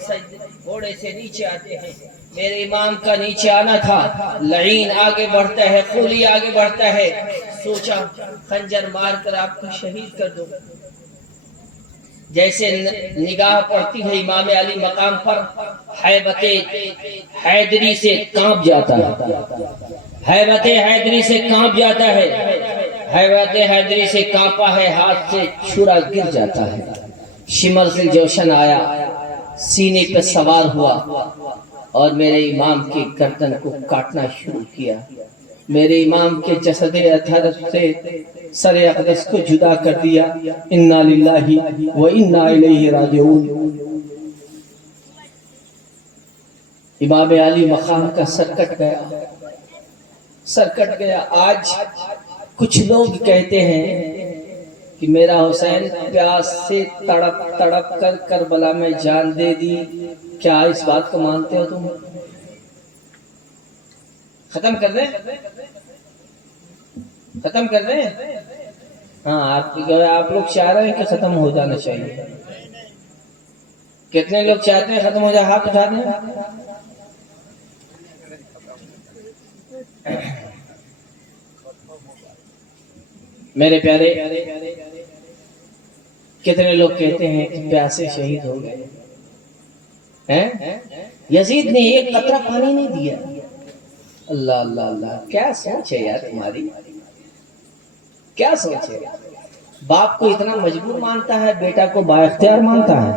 گھوڑے سے نیچے آتے ہیں، میرے امام کا نیچے آنا تھا، لعین آگے بڑھتا ہے، خولی آگے بڑھتا ہے، سوچا خنجر مار کر آپ کو شہید کر دو۔ جیسے نگاہ پڑتی ہے امام علی مقام پر، ہیبت حیدری سے کانپ جاتا ہے، ہیبت حیدری سے کانپ جاتا ہے، ہیبت حیدری سے کانپا ہے، ہاتھ سے چھرا گر جاتا ہے، شمر سے جوشن آیا، سینے پہ سوار ہوا اور میرے امام کی گردن کو کاٹنا شروع کیا، میرے امام کے جسد اطہر سے سر اقدس کو جدا کر دیا۔ انا للہ و انا الیہ راجعون۔ امام علی مقام کا سر کٹ گیا، سر کٹ گیا۔ آج کچھ لوگ کہتے ہیں کہ میرا حسین پیاس سے تڑپ تڑپ کر کربلا میں جان دے دی، کیا اس بات کو مانتے ہو تم؟ ختم کر دیں، ختم کر دیں؟ ہاں، آپ لوگ چاہ رہے ہیں کہ ختم ہو جانا چاہیے، کتنے لوگ چاہتے ہیں ختم ہو جائے؟ ہاتھ اٹھا دیں۔ میرے پیارے، کتنے لوگ کہتے ہیں کہ پیاسے شہید ہو گئے ہیں؟ یزید نے ایک قطرہ پانی نہیں دیا۔ اللہ اللہ اللہ، کیا سوچ ہے یار تمہاری، کیا سوچ ہے؟ باپ کو اتنا مجبور مانتا ہے، بیٹا کو با اختیار مانتا ہے،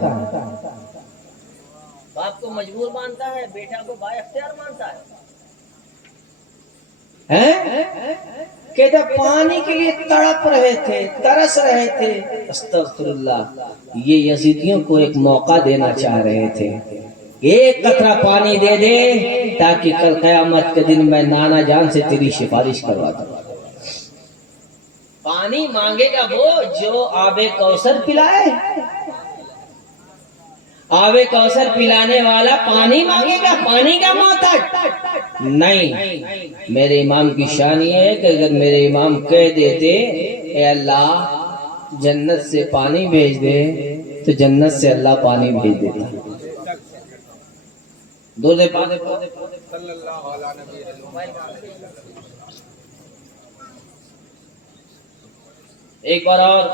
باپ کو مجبور مانتا ہے، بیٹا کو با اختیار مانتا ہے۔ کہتا پانی کے لیے تڑپ رہے تھے، ترس رہے تھے، استغفر اللہ، یہ یزیدیوں کو ایک موقع دینا چاہ رہے تھے، ایک قطرہ پانی دے دے تاکہ کل قیامت کے دن میں نانا جان سے تیری سفارش کروا دوں۔ پانی مانگے گا وہ جو آب کوثر پلائے، آب کوثر پلانے والا پانی مانگے گا، پانی کا محتاج نہیں۔ میرے امام کی شان یہ ہے کہ اگر میرے امام کہہ دیتے اے اللہ جنت سے پانی بھیج دے تو جنت سے اللہ پانی بھیج دیتا۔ ایک بار اور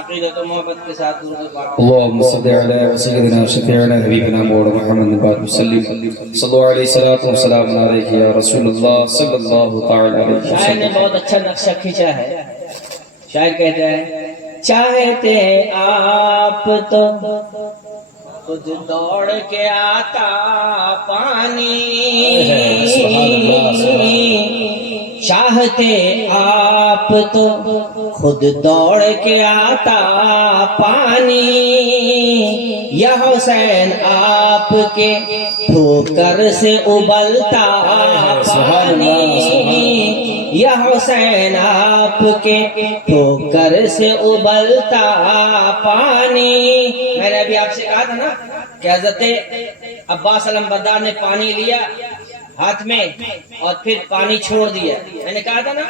عقیدت و محبت کے ساتھ اللهم صل على سيدنا وشفيعنا حبيبنا مولانا محمد وسلم صلى الله عليه الصلاه والسلام عليك يا رسول الله صلى الله تعالى عليه وسلم۔ شاعر نے بہت اچھا نقشہ کھینچا ہے، شاعر کہتا ہے چاہتے آپ تو خود دوڑ کے آتا پانی، چاہتے آپ تو خود دوڑ کے آتا پانی، یا حسین آپ کے ٹھوکر سے ابلتا پانی، یا حسین آپ کے ٹھوکر سے ابلتا پانی۔ میں نے ابھی آپ سے کہا تھا نا کہ حضرت عباس علمبردار نے پانی لیا ہاتھ میں اور پھر پانی چھوڑ دیا، میں نے کہا تھا نا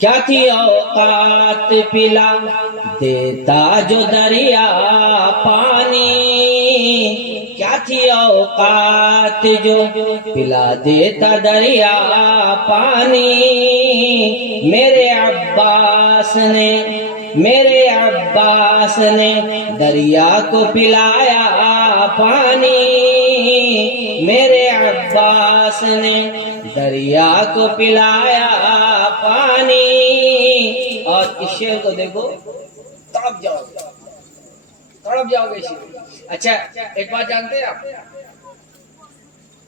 کیا تھی اوقات پلا دیتا جو دریا پانی، کیا تھی اوقات جو پلا دیتا دریا پانی، میرے عباس نے دریا کو پلایا پانی، میرے عباس نے دریا کو پلایا پانی۔ اور اس شعر کو دیکھو، تڑپ جاؤ گے شعر۔ اچھا ایک بات جانتے ہیں آپ،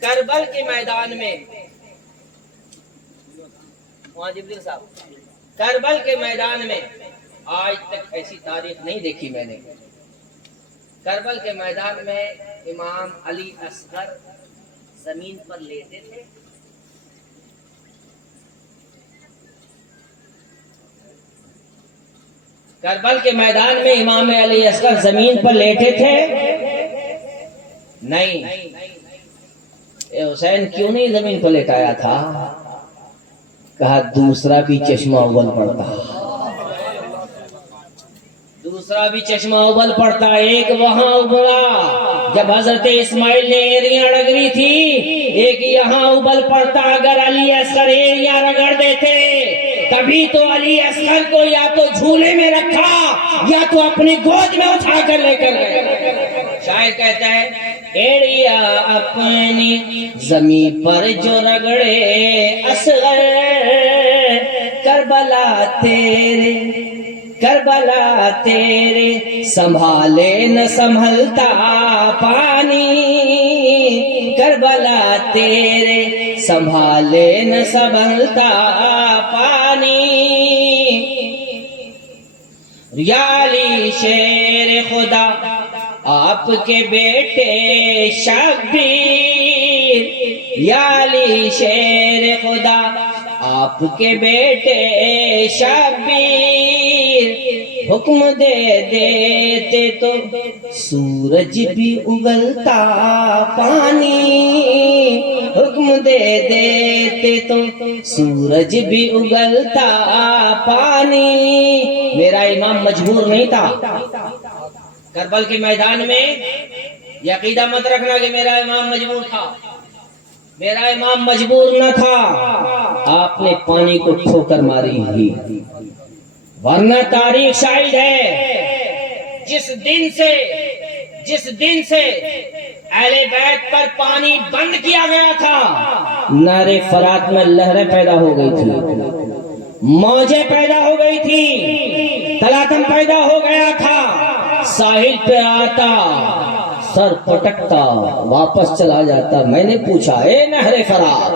کربل کے میدان میں وہاں جبریل صاحب، کربل کے میدان میں آج تک ایسی تاریخ نہیں دیکھی میں نے، کربل کے میدان میں امام علی اصغر زمین پر لیٹے تھے، کربل کے میدان میں امام علی اصغر زمین پر لیٹے تھے؟ نہیں۔ اے حسین کیوں نہیں زمین پر لیٹایا تھا؟ کہا دوسرا بھی چشمہ اول پڑتا، دوسرا بھی چشمہ اول پڑتا۔ ایک وہاں ابلا جب حضرت اسماعیل نے ایریاں رگڑی تھی، ایک یہاں ابل پڑتا اگر علی اصغر ایریاں رگڑ دیتے، تبھی تو علی اصغر کو یا تو جھولے میں رکھا یا تو اپنی گود میں اٹھا کر لے کر گئے۔ شاعر کہتا ہے ایڑیا اپنی زمین پر جو رگڑے اصغر، کربلا تیرے سنبھالے نہ سنبھلتا پانی، کربلا تیرے سنبھالے نہ سنبھلتا پانی۔ یا علی شیر خدا آپ کے بیٹے شبیر، یا علی شیر خدا آپ کے بیٹے شبیر، حکم دے دیتے تو سورج بھی اگلتا پانی، حکم دے دیتے تو سورج بھی اگلتا پانی۔ میرا امام مجبور نہیں تھا کربل کے میدان میں، یہ عقیدہ مت رکھنا کہ میرا امام مجبور تھا، میرا امام مجبور نہ تھا، آپ نے پانی کو ٹھوکر ماری ہی، ورنہ تاریخ شاہد ہے جس دن سے اہل بیت پر پانی بند کیا گیا تھا، نہر فرات میں لہریں پیدا ہو گئی تھی، موجیں پیدا ہو گئی تھی، تلاطم پیدا ہو گیا تھا، ساحل پہ آتا سر پٹکتا واپس چلا جاتا۔ میں نے پوچھا اے نہر فرات،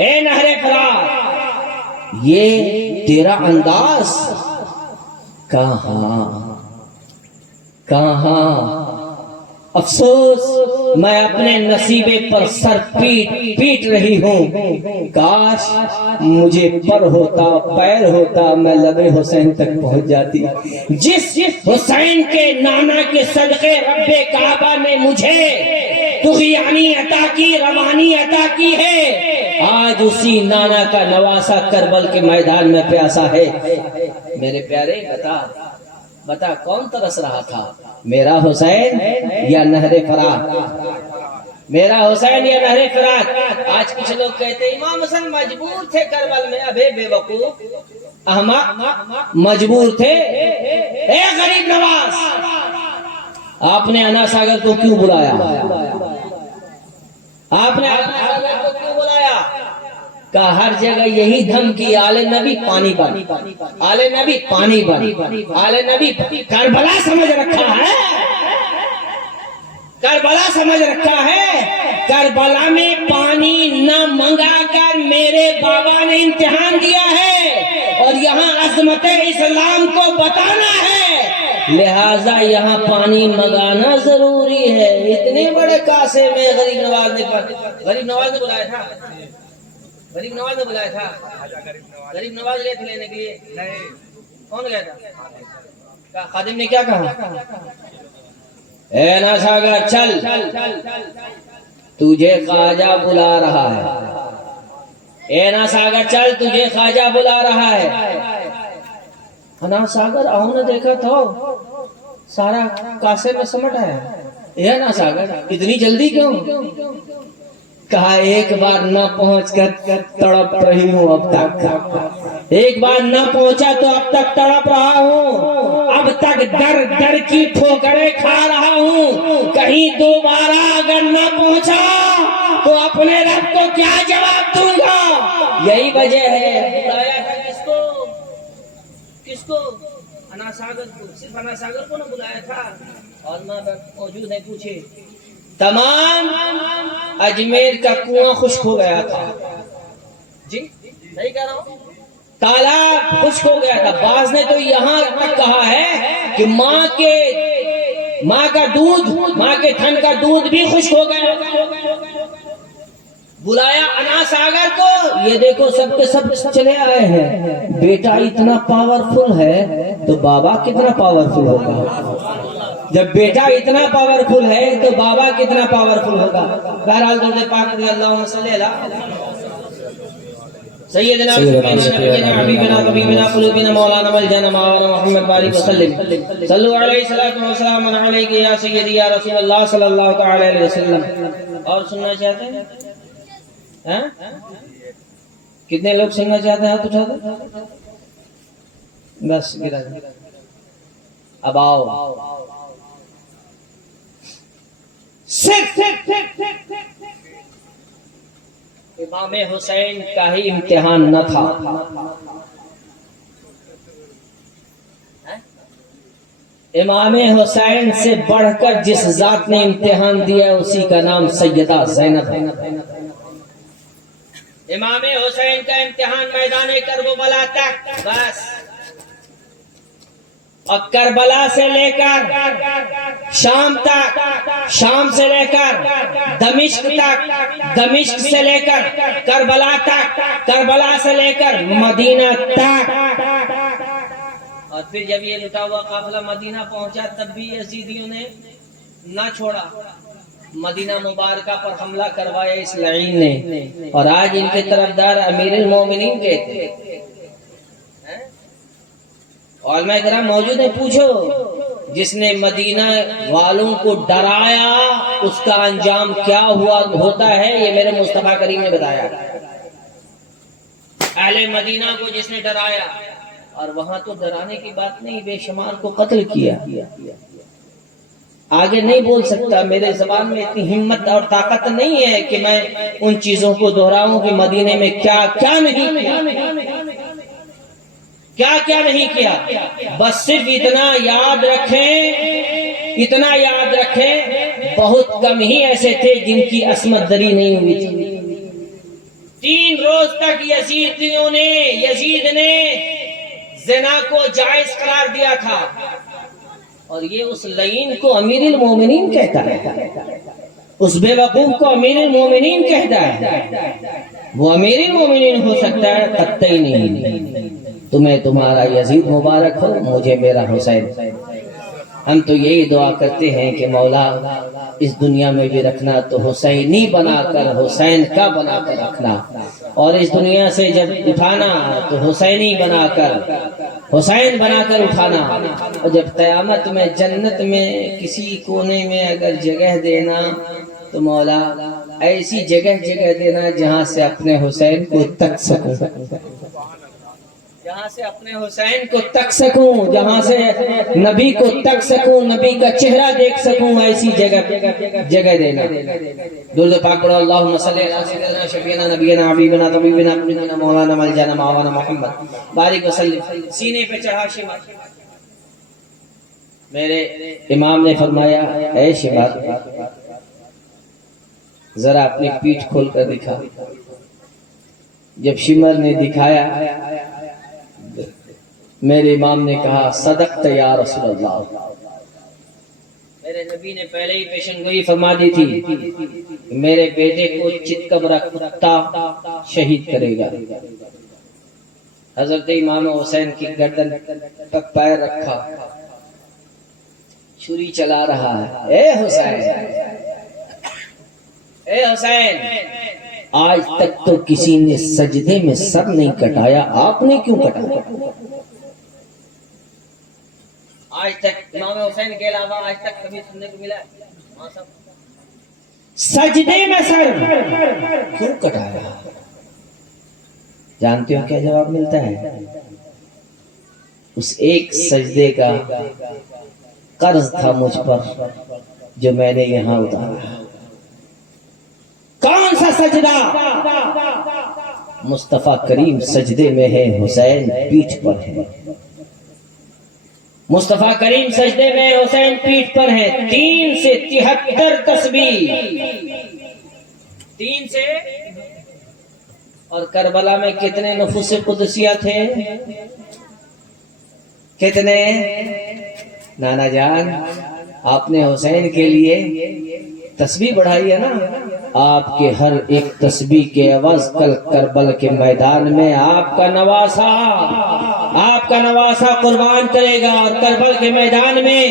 اے نہر فرات، یہ تیرا انداز کہاں؟ افسوس میں اپنے نصیبے پر سر پیٹ رہی ہوں، کاش مجھے پر ہوتا پیر ہوتا میں لبے حسین تک پہنچ جاتی۔ جس حسین کے نانا کے صدقے رب کعبہ نے مجھے طغیانی عطا کی، روانی عطا کی ہے، آج اسی نانا کا نواسا کربل کے میدان میں پیاسا ہے۔ میرے پیارے بتا کون ترس رہا تھا، میرا حسین یا نہر فرات؟ میرا حسین یا نہر فرات؟ آج کچھ لوگ کہتے ہیں امام حسین مجبور تھے کربل میں، ابے بے وقوف احمق، مجبور تھے؟ اے غریب نواز، آپ نے انا ساگر کو کیوں بلایا؟ آپ نے انا ساگر کو کیوں بلایا؟ کہ ہر جگہ یہی دھمکی، آل نبی پانی بن، آل نبی پانی بن، آل نبی کربلا سمجھ رکھا ہے، کربلا سمجھ رکھا ہے، کربلا میں پانی نہ منگا کر میرے بابا نے امتحان دیا ہے اور یہاں عظمت اسلام کو بتانا ہے، لہٰذا یہاں پانی منگانا ضروری ہے۔ اتنے بڑے کاسے میں غریب نواز نے بلایا تھا، غریب نواز نے بلایا تھا، غریب نواز گئے تھے لینے کے لیے، کون گیا تھا؟ خادم نے کیا کہا؟ اے ناساگر چل، تجھے خواجہ بلا رہا ہے، اے ناساگر چل، تجھے خواجہ بلا رہا ہے۔ ناساگر آؤ نے دیکھا تھا سارا کاسے میں سمٹ آیا، اے ناساگر اتنی جلدی کیوں؟ کہا ایک بار نہ پہنچ کر تڑپ رہی ہوں اب تک، ایک بار نہ پہنچا تو اب تک تڑپ رہا ہوں، اب تک در در کی ٹھوکریں کھا رہا ہوں، کہیں دوبارہ اگر نہ پہنچا تو اپنے رب کو کیا جواب دوں گا؟ یہی وجہ ہے بلایا تھا کس کو؟ اناساگر کو، صرف اناساگر کو نہ بلایا تھا، اور موجود ہے پوچھے تمام اجمیر کا کنواں خشک ہو گیا تھا، جی نہیں کہہ رہا ہوں، تالاب خشک ہو گیا تھا۔ بعض نے تو یہاں تک کہا ہے کہ ماں کا دودھ، ماں کے تھن کا دودھ بھی خشک ہو گیا۔ بلایا اناساگر کو، یہ دیکھو سب کے سب چلے آئے ہیں، بیٹا اتنا پاورفل ہے تو بابا کتنا پاورفل ہوگا، جب بیٹا اتنا پاورفل ہے تو بابا کتنا پاورفل ہوگا۔ بہرحال درود پاک رضی اللہ صلی اللہ سیدنا نبینا حبیبنا طبیبنا قلوبنا مولانا ملجانا مولانا محمد بارک وسلم صلو علیہ الصلوۃ والسلام علیک یا سیدی یا رسول اللہ صلی اللہ تعالی علیہ وسلم۔ اور سننا چاہتے ہیں؟ کتنے لوگ سننا چاہتے ہیں؟ ہاتھ اٹھا دو، بس گرا۔ اب آؤ، صرف امام حسین کا ہی امتحان نہ تھا، امام حسین سے بڑھ کر جس ذات نے امتحان دیا اسی کا نام سیدہ زینب ہے۔ امام حسین کا امتحان میدان کربلا تک، بس، اور کربلا سے لے کر شام تک، شام سے لے کر دمشق تک، دمشق سے لے کر کربلا تک، کربلا سے لے کر مدینہ تک، اور پھر جب یہ لٹا ہوا قافلہ مدینہ پہنچا تب بھی یزیدیوں نے نہ چھوڑا، مدینہ مبارکہ پر حملہ کروایا اس لعین نے، اور آج ان کے طرفدار امیر المومنین کہتے ہیں۔ علماء کرام موجود ہیں، پوچھو جس نے مدینہ والوں کو ڈرایا اس کا انجام کیا ہوتا ہے، یہ میرے مصطفیٰ کریم نے بتایا۔ اہل مدینہ کو جس نے ڈرایا، اور وہاں تو ڈرانے کی بات نہیں، بے شمار کو قتل کیا۔ آگے نہیں بول سکتا، میرے زبان میں اتنی ہمت اور طاقت نہیں ہے کہ میں ان چیزوں کو دہراؤں کہ مدینے میں کیا کیا نہیں کیا، کیا کیا نہیں کیا۔ بس صرف اتنا یاد رکھیں، اتنا یاد رکھیں، بہت کم ہی ایسے تھے جن کی عصمت دری نہیں ہوئی تھی۔ 3 روز تک یزید نے زنا کو جائز قرار دیا تھا، اور یہ اس لعین کو امیر المومنین کہتا ہے، اس بے وقوف کو امیر المومنین کہتا ہے۔ وہ امیر المومنین ہو سکتا ہے، قطعی نہیں۔ تمہیں تمہارا یزید مبارک ہو، مجھے میرا حسین۔ ہم تو یہی دعا کرتے ہیں کہ مولا اس دنیا میں بھی رکھنا تو حسینی بنا کر، حسین کا بنا کر رکھنا، اور اس دنیا سے جب اٹھانا تو حسینی بنا کر، حسین بنا کر اٹھانا، اور جب قیامت میں جنت میں کسی کونے میں اگر جگہ دینا تو مولا ایسی جگہ دینا جہاں سے اپنے حسین کو تک سکوں، جہاں سے اپنے حسین کو تک سکوں، جہاں سے نبی کو تک سکوں، نبی کا چہرہ دیکھ سکوں، ایسی جگہ دینا۔ درود پاک پڑھو، اللہم صلی علی سیدنا شفیعنا نبینا حبیبنا طبیبنا قلوبنا مولانا ملجانا مولانا محمد بارک وسلم۔ سینے پہ چڑھا شمع، میرے امام نے فرمایا اے شمر ذرا اپنی پیٹھ کھول کر دکھا. جب شمر نے دکھایا میرے امام نے کہا صدقت یا رسول اللہ. میرے نبی نے پہلے ہی پیشن گوئی فرما دی تھی میرے بیٹے کو چتکبرا کتا شہید کرے گا. حضرت امام حسین کی گردن پر پیر رکھا, چھری چلا رہا ہے. اے حسین, اے حسین, آج تک تو کسی نے سجدے میں سر نہیں کٹایا, آپ نے کیوں کٹایا؟ آج تک امام حسین کے علاوہ آج تک کبھی سننے کو ملا ہے سجدے میں سر کیوں کٹایا؟ جانتے ہو کیا جواب ملتا ہے؟ اس ایک سجدے کا قرض تھا مجھ پر جو میں نے یہاں اتارا. کون سا سجدہ؟ مصطفیٰ کریم سجدے میں ہے, حسین پیٹھ پر ہے. مصطفیٰ کریم سجدے میں, حسین پیٹھ پر ہے. 3 سے 73 تسبیح, 3 سے. اور کربلا میں کتنے نفوس قدسیہ تھے؟ کتنے؟ نانا جان آپ نے حسین کے لیے تسبیح بڑھائی ہے نا. آپ کے ہر ایک تسبیح کے عوض کل کربل کے میدان میں آپ کا نواسا قربان کرے گا. اور کربل کے میدان میں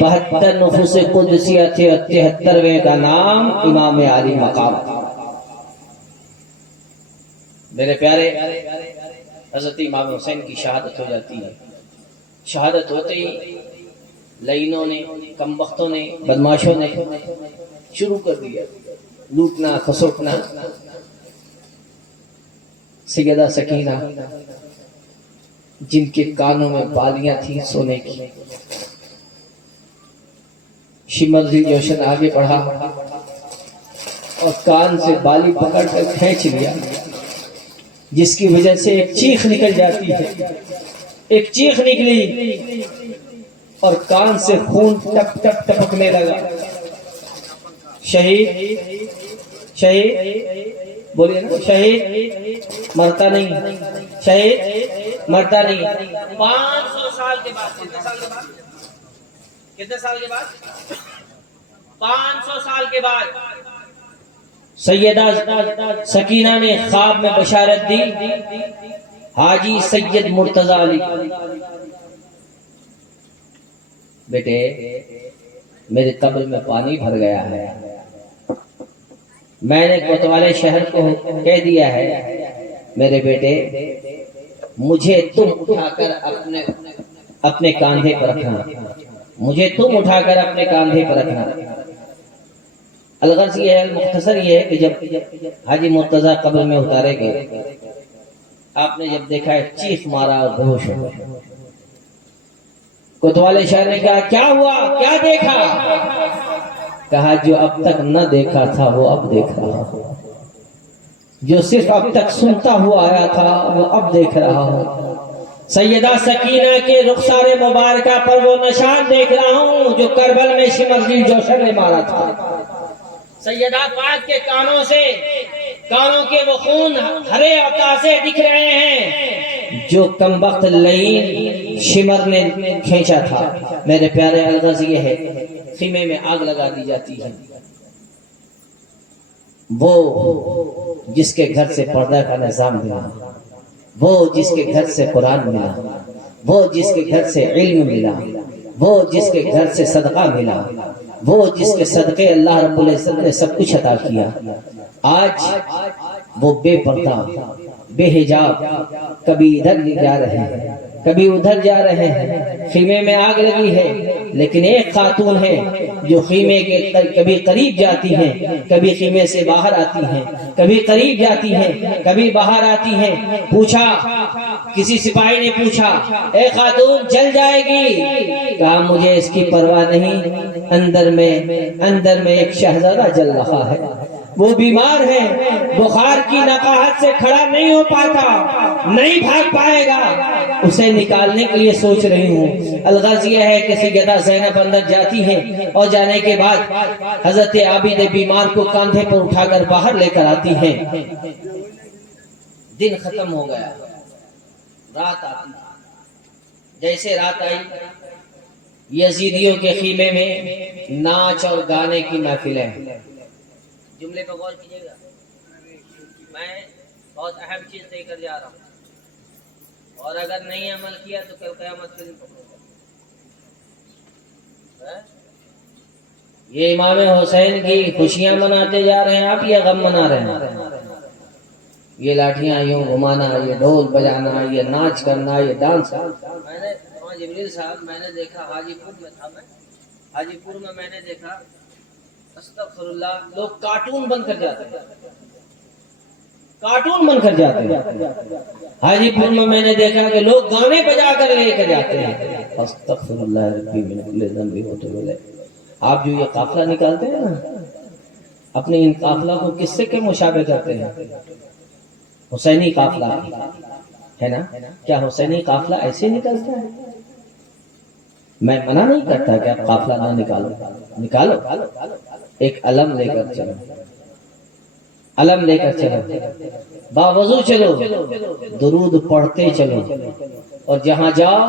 72 نفوس قدسیہ تھے اور 73ویں کا نام امام علی مقام. میرے پیارے حضرت امام حسین کی شہادت ہو جاتی ہے. شہادت ہوتے ہی لائنوں نے, کمبختوں نے, بدماشوں نے شروع کر دیا لوٹنا کھسوٹنا. سیدہ سکینہ جن کے کانوں میں بالیاں تھیں سونے کی, شمر ذی جوشن آگے بڑھا اور کان سے بالی پکڑ کر کھینچ لیا, جس کی وجہ سے ایک چیخ نکل جاتی ہے. ایک چیخ نکلی اور کان سے خون ٹپ ٹپ ٹپکنے لگا. شہید, شہید بولیے نا, شہید مرتا نہیں, شہید مرتا نہیں. 500 سال کے بعد, کتنے سال کے بعد 500 سال کے بعد سیدہ سکینہ نے خواب میں بشارت دی, حاجی سید مرتضی علی, بیٹے میرے قبر میں پانی بھر گیا ہے. میں نے کوتوالے شہر کو کہہ دیا ہے میرے بیٹے مجھے تم اٹھا کر اپنے کاندھے پر رکھنا, مجھے تم اٹھا کر اپنے کاندھے پر رکھنا. الغرض یہ ہے, مختصر یہ ہے کہ جب حاجی مرتضی قبر میں اتارے گئے, آپ نے جب دیکھا ہے چیخ مارا اور بے ہوش ہو گئے. کوتوالے شہر نے کہا کیا ہوا, کیا دیکھا؟ کہا جو اب تک نہ دیکھا تھا وہ اب دیکھ رہا ہوں, جو صرف اب تک سنتا ہوا آیا تھا وہ اب دیکھ رہا ہوں. سیدہ سکینہ کے رخسار مبارکہ پر وہ نشان دیکھ رہا ہوں جو کربل میں شمر ذی جوشن نے مارا تھا. سیدہ پاک کے کانوں کے وہ خون ہرے عطا سے دکھ رہے ہیں جو کمبخت لعین شمر نے کھینچا تھا. میرے پیارے الغرض یہ ہے, خیمے میں آگ لگا دی جاتی ہے. وہ جس کے گھر سے پردہ کا نظام ملا, وہ جس کے گھر سے قرآن ملا, وہ جس کے گھر سے علم ملا, وہ جس کے گھر سے صدقہ ملا, وہ جس کے صدقے اللہ رب العزت نے سب کچھ عطا کیا, آج وہ بے پردہ بے حجاب کبھی ادھر جا رہے ہیں کبھی ادھر جا رہے ہیں. خیمے میں آگ لگی ہے لیکن ایک خاتون ہے جو خیمے کے کبھی قریب جاتی ہیں, کبھی خیمے سے باہر آتی ہیں, کبھی قریب جاتی ہیں, کبھی باہر آتی ہیں. پوچھا, کسی سپاہی نے پوچھا اے خاتون جل جائے گی؟ کہا مجھے اس کی پرواہ نہیں, اندر میں ایک شہزادہ جل رہا ہے, وہ بیمار ہے، بخار کی نقاہت سے کھڑا نہیں ہو پاتا، نہیں بھاگ پائے گا، اسے نکالنے کے لیے سوچ رہی ہوں۔ الغرض یہ ہے کہ سیدہ زینب اندر جاتی ہے اور جانے کے بعد حضرت عابد بیمار کو کاندھے پر اٹھا کر باہر لے کر آتی ہے۔ دن ختم ہو گیا، رات آتی، جیسے رات آئی یزیدیوں کے خیمے میں ناچ اور گانے کی محفلیں۔ جملے پر غور کیجیے گا، میں بہت اہم چیز دے کر جا رہا ہوں، اور اگر نہیں عمل کیا تو کل قیامت کے دن پکڑو گا۔ یہ امام حسین کی خوشیاں مناتے جا رہے ہیں آپ یا غم منا رہے ہیں؟ یہ لاٹھیاں یوں گھمانا، یہ ڈھول بجانا، یہ ناچ کرنا، یہ ڈانس۔ میں نے جبریل صاحب میں نے دیکھا، حاجی پور میں تھا، میں حاجی پور میں نے دیکھا، استغفر اللہ، لوگ کارٹون بن کر جاتے ہیں، کارٹون بن کر جاتے ہیں۔ حاجی پور میں نے دیکھا کہ لوگ گانے بجا کر لے کر جاتے ہیں۔ استغفر اللہ ربی من کل ذنب وتوب الیہ۔ آپ جو یہ قافلہ نکالتے ہیں نا، اپنے ان قافلہ کو کس سے کے مشابہ کرتے ہیں؟ حسینی قافلہ ہے نا؟ کیا حسینی قافلہ ایسے نکلتا ہے؟ میں منع نہیں کرتا کہ آپ قافلہ نہ نکالو، نکالو، ایک علم لے کر چلو، علم لے کر چلو، باوضو چلو، درود پڑھتے چلو، اور جہاں جاؤ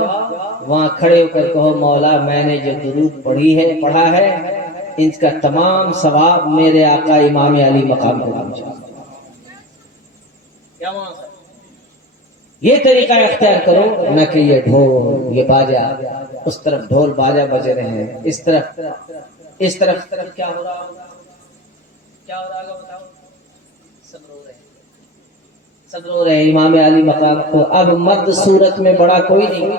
وہاں کھڑے ہو کر کہو مولا میں نے جو درود پڑھا ہے ان کا تمام ثواب میرے آقا امام علی مقام کو پہنچا۔ یہ طریقہ اختیار کرو، نہ کہ یہ ڈھول، یہ باجا، اس طرف ڈھول باجا بج رہے ہیں، اس طرف کیا ہو رہا ہوگا؟ کیا ہو رہا ہوگا بتاؤ؟ سب رو رہے ہیں امام علی مقام کو۔ اب مرد صورت میں بڑا کوئی نہیں۔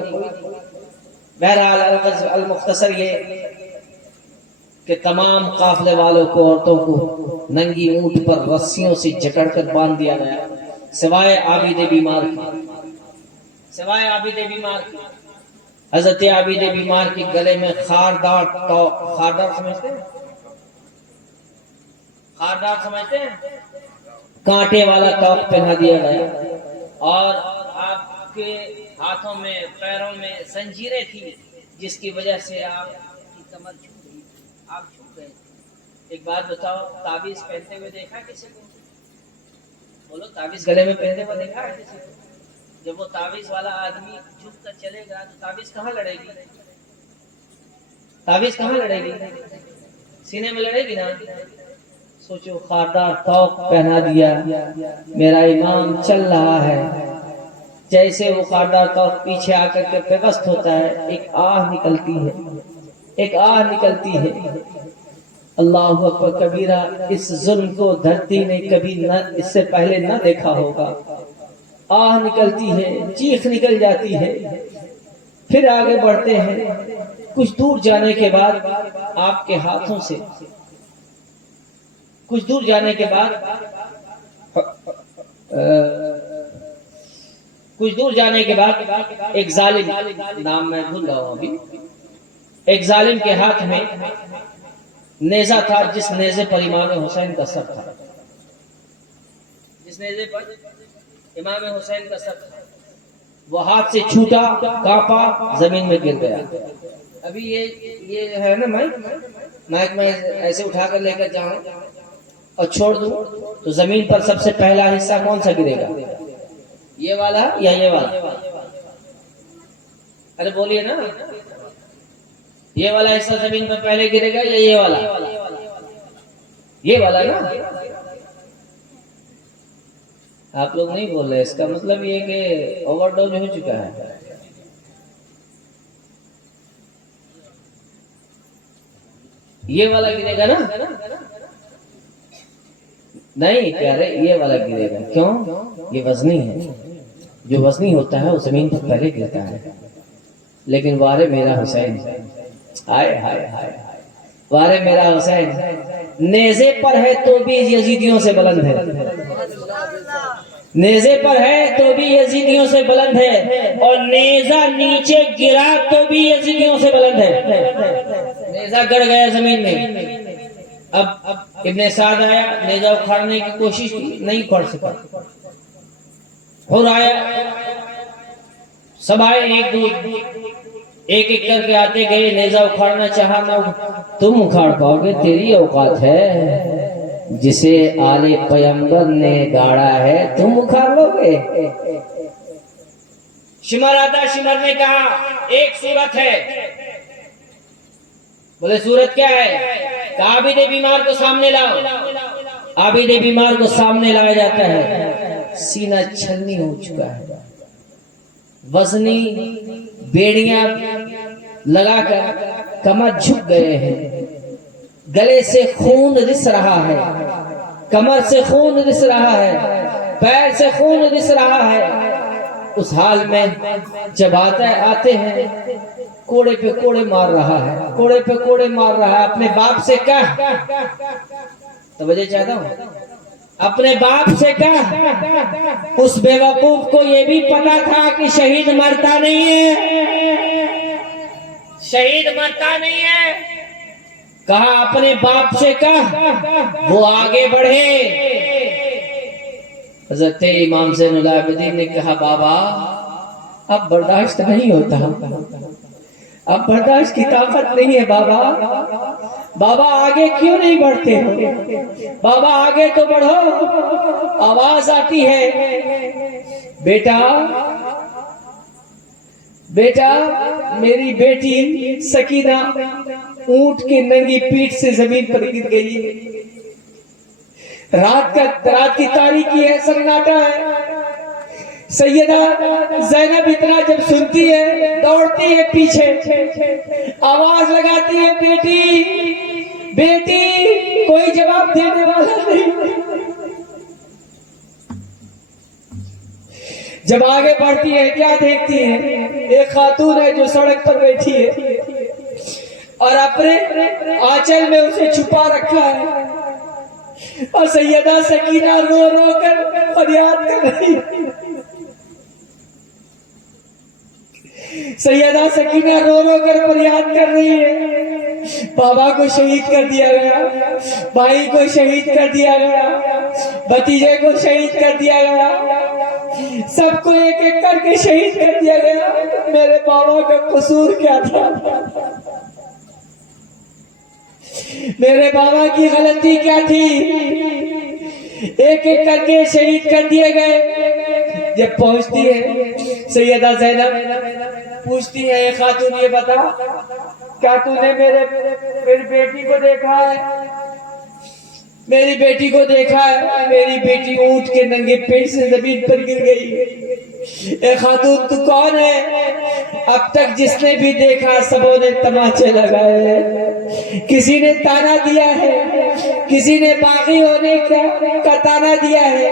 بہرحال المختصر یہ کہ تمام قافلے والوں کو، عورتوں کو ننگی اونٹ پر رسیوں سے جکڑ کر باندھ دیا گیا، سوائے عابد بیمار کی، سوائے عابد بیمار کی۔ حضرت عابد بیمار کے گلے میں خاردار سمجھتے ہیں؟ خاردار سمجھتے ہیں؟ کانٹے والا ٹاپ پہنا دیا گیا، اور آپ کے ہاتھوں میں پیروں میں زنجیریں تھی، جس کی وجہ سے آپ کی کمر چھوٹ گئی، آپ چھوٹ گئے۔ ایک بات بتاؤ، تعویذ پہنتے ہوئے دیکھا کسی کو؟ بولو، تعویذ گلے میں پہنتے ہوئے دیکھا ہے کسی کو؟ جب وہ تعویذ والا آدمی جھک کر چلے گا تو تعویذ کہاں لڑے گی؟ تعویذ کہاں لڑے گی؟ سینے میں لڑے گی نا۔ سوچو، خاردار ٹاپ پہنا دیا، میرا امام چل رہا ہے، جیسے وہ خاردار ٹاپ پیچھے آ کر کے پیوست ہوتا ہے، ایک آہ نکلتی ہے، ایک آہ نکلتی ہے۔ اللہ اکبر کبیرہ، اس ظلم کو دھرتی نے کبھی نہ اس سے پہلے نہ دیکھا ہوگا۔ آہ نکلتی ہے، چیخ نکل جاتی ہے، پھر آگے بڑھتے ہیں۔ کچھ دور جانے کے بعد آپ کے ہاتھوں سے، کچھ دور جانے کے بعد ایک ظالم، نام میں بھول رہا ہوں ابھی، ایک ظالم کے ہاتھ میں نیزہ تھا، جس نیزے پر امام حسین کا سر تھا، جس نیزے پر امام حسین کا سر تھا، وہ ہاتھ سے چھوٹا، کانپا، زمین میں گر گیا۔ ابھی یہ ہے نا مائک میں ایسے اٹھا کر لے کر جاؤں اور چھوڑ دوں تو زمین پر سب سے پہلا حصہ کون سا گرے گا؟ یہ والا یا یہ والا؟ ارے بولیے نا، یہ والا حصہ زمین پر پہلے گرے گا یا یہ والا؟ یہ والا نا۔ آپ لوگ نہیں بول رہے، اس کا مطلب یہ کہ اوور ڈوز ہو چکا ہے۔ یہ والا گرے گا نا؟ نہیں پیارے، یہ والا گرے گا۔ کیوں؟ یہ وزنی ہے، جو وزنی ہوتا ہے وہ زمین پر پہلے گرتا ہے۔ لیکن وارے میرا حسین، ہائے ہائے ہائے، وارے میرا حسین نیزے پر ہے تو بھی یزیدیوں سے بلند ہے، نیزے پر ہے تو بھی یزیدیوں سے بلند ہے، اور نیزہ نیچے گرا تو بھی یزیدیوں سے بلند ہے۔ نیزہ گڑ گیا زمین میں، اب ابن سعد آیا، نیزہ اکھاڑنے کی کوشش کی، نہیں اکھاڑ سکا۔ اور آیا، سب آئے، ایک ایک کر کے آتے گئے، نیزہ اکھاڑنا چاہا نہ، تم اکھاڑ پاؤ گے، تیری اوقات ہے، جسے آل پیغمبر نے گاڑا ہے تم اکھاڑ لو گے۔ شمر آتا، شمر نے کہا ایک صورت ہے۔ بولے صورت کیا ہے؟ کہ عابد بیمار کو سامنے لاؤ۔ عابد بیمار کو سامنے لایا جاتا ہے، سینہ چھلنی ہو چکا ہے، وزنی بیڑیاں لگا کر کمر جھک گئے ہیں، گلے سے خون رس رہا ہے، کمر سے خون رس رہا ہے، پیر سے خون رس رہا ہے۔ اس حال میں جب آتے ہیں، کوڑے پہ کوڑے مار رہا ہے، کوڑے پہ کوڑے مار رہا ہے۔ اپنے باپ سے کہا، توجہ چاہتا ہوں، اپنے باپ سے کہا، اس بے وقوف کو یہ بھی پتا تھا کہ شہید مرتا نہیں ہے، شہید مرتا نہیں ہے۔ کہا اپنے باپ سے کہا وہ آگے بڑھے۔ حضرت امام زین العابدین نے کہا بابا اب برداشت نہیں ہوتا، اب برداشت کی طاقت نہیں ہے بابا، بابا آگے کیوں نہیں بڑھتے ہو؟ بابا آگے تو بڑھو۔ آواز آتی ہے، بیٹا بیٹا میری بیٹی سکینہ اونٹ کی ننگی پیٹھ سے زمین پر گر گئی، رات کی تاریکی ہے، سناٹا ہے۔ سیدہ زینب اتنا جب سنتی ہے دوڑتی ہے پیچھے، آواز لگاتی ہے بیٹی بیٹی، کوئی جواب دینے والا نہیں۔ جب آگے بڑھتی ہے کیا دیکھتی ہے؟ ایک خاتون ہے جو سڑک پر بیٹھی ہے اور اپنے آنچل میں اسے چھپا رکھا ہے، اور سیدہ سکینہ رو رو کر فریاد کر رہی ہے۔ سیدہ سکینہ رو رو کر فریاد کر رہی ہے، بابا کو شہید کر دیا گیا، بھائی کو شہید کر دیا گیا، بھتیجے کو شہید کر دیا گیا، سب کو ایک ایک کر کے شہید کر دیا گیا، میرے بابا کا قصور کیا تھا؟ میرے بابا کی غلطی کیا تھی؟ ایک ایک کر کے شہید کر دیے گئے۔ جب پہنچتی ہے سیدہ زینب پوچھتی ہے، ایک خاتون یہ بتا کیا تو نے میری بیٹی کو دیکھا ہے؟ میری بیٹی کو دیکھا ہے، میری بیٹی اونٹ کے ننگے پیٹ سے زمین پر گر گئی۔ اے خاتون تو کون ہے؟ اب تک جس نے بھی دیکھا سبوں نے تماچے لگائے، کسی نے تانا دیا ہے، کسی نے باغی ہونے کا تانا دیا ہے،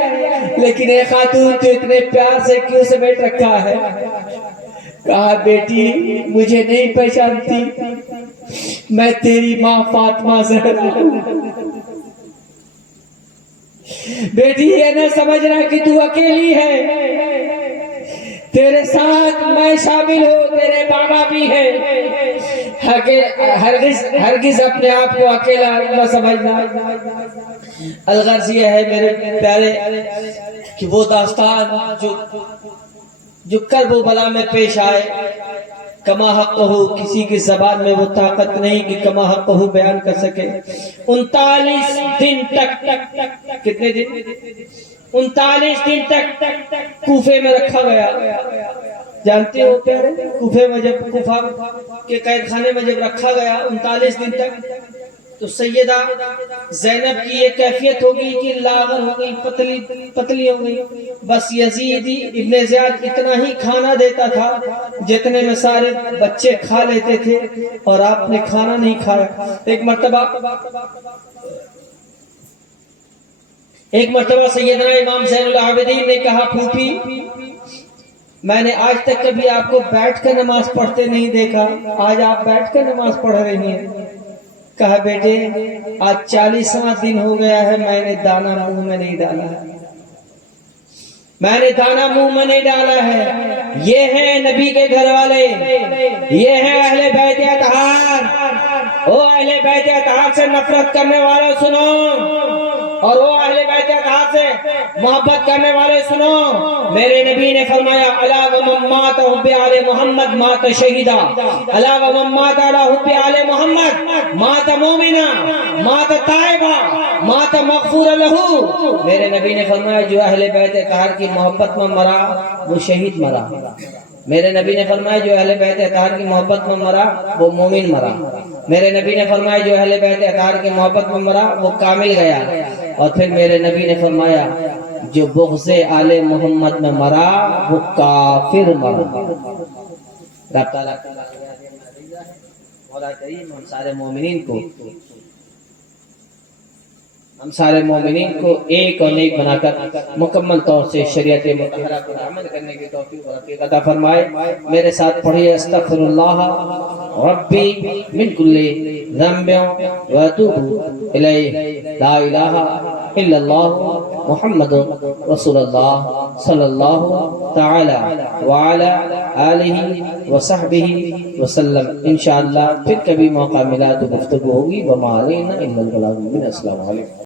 لیکن اے خاتون تو اتنے پیار سے کیوں سمیٹ رکھا ہے؟ کہا بیٹی مجھے نہیں پہچانتی، میں تیری ماں فاطمہ زہرا ہوں۔ بیٹی یہ نہ سمجھنا کہ تو اکیلی ہے، تیرے ساتھ میں شامل ہوں، تیرے بابا بھی ہے، ہرگز اپنے آپ کو اکیلا نہ سمجھنا۔ الغرض یہ ہے میرے پیارے کہ وہ داستان جو کرب و بلا میں پیش آئے، کما حق ہو، کسی کی زبان میں وہ طاقت نہیں کہ کما حق ہو بیان کر سکے۔ 39 دن تک، کتنے دن؟ 39 دن تک کوفے میں رکھا گیا۔ جانتے ہو پیارے کوفے میں جب کوفہ کے قید خانے میں جب رکھا گیا 39 دن تک، تو سیدہ زینب کی یہ کیفیت ہو گئی کہ لاغر ہو گئی، پتلی ہو گئی۔ بس یزید ابن زیاد اتنا ہی کھانا دیتا تھا جتنے میں سارے بچے کھا لیتے تھے، اور آپ نے کھانا نہیں کھایا۔ ایک مرتبہ سیدنا امام زین العابدین نے کہا پھوپھی میں نے آج تک کبھی آپ کو بیٹھ کر نماز پڑھتے نہیں دیکھا، آج آپ بیٹھ کر نماز پڑھ رہی ہیں۔ کہا بیٹے آج 40واں دن ہو گیا ہے، میں نے دانا منہ میں نہیں ڈالا ہے، میں نے دانا منہ میں نہیں ڈالا ہے۔ یہ ہیں نبی کے گھر والے، یہ ہیں اہل بیت اطہار، او اہل بیت اطہار سے نفرت کرنے والے سنو، اور وہ اہل بیت اطہار سے محبت کرنے والے سنو، میرے نبی نے فرمایا الا ومن مات حب آل محمد مات شہیدا، الا ومن مات علی حب آل محمد مات مومنا مات تائبا مات مغفور لہ۔ میرے نبی نے فرمایا جو اہل بیت اطہار کی محبت میں مرا وہ شہید مرا، میرے نبی نے فرمایا جو اہل بیت اطہار کی محبت میں مرا وہ مومن مرا، میرے نبی نے فرمایا جو اہل بیت اطہار کی محبت میں مرا وہ کامل گیا، اور پھر میرے نبی نے فرمایا جو بغض آل محمد میں مرا وہ کافر مرا۔ رب تعالیٰ مولا کریم ہم سارے مومنین کو ایک اور نیک بنا کر مکمل طور سے شریعت مطہرہ پر عمل کرنے کی توفیق اور عطیہ عطا فرمائے۔ میرے ساتھ پڑھیے استغفر اللہ ربی من کل ذنب واتوب الیہ، لا الہ الا اللہ محمد رسول اللہ صلی اللہ تعالی وعلی آلہ وصحبہ وسلم۔ انشاءاللہ پھر کبھی موقع ملا تو گفتگو ہوگی۔ وما علینا الا البلاغ المبین۔ السلام علیکم۔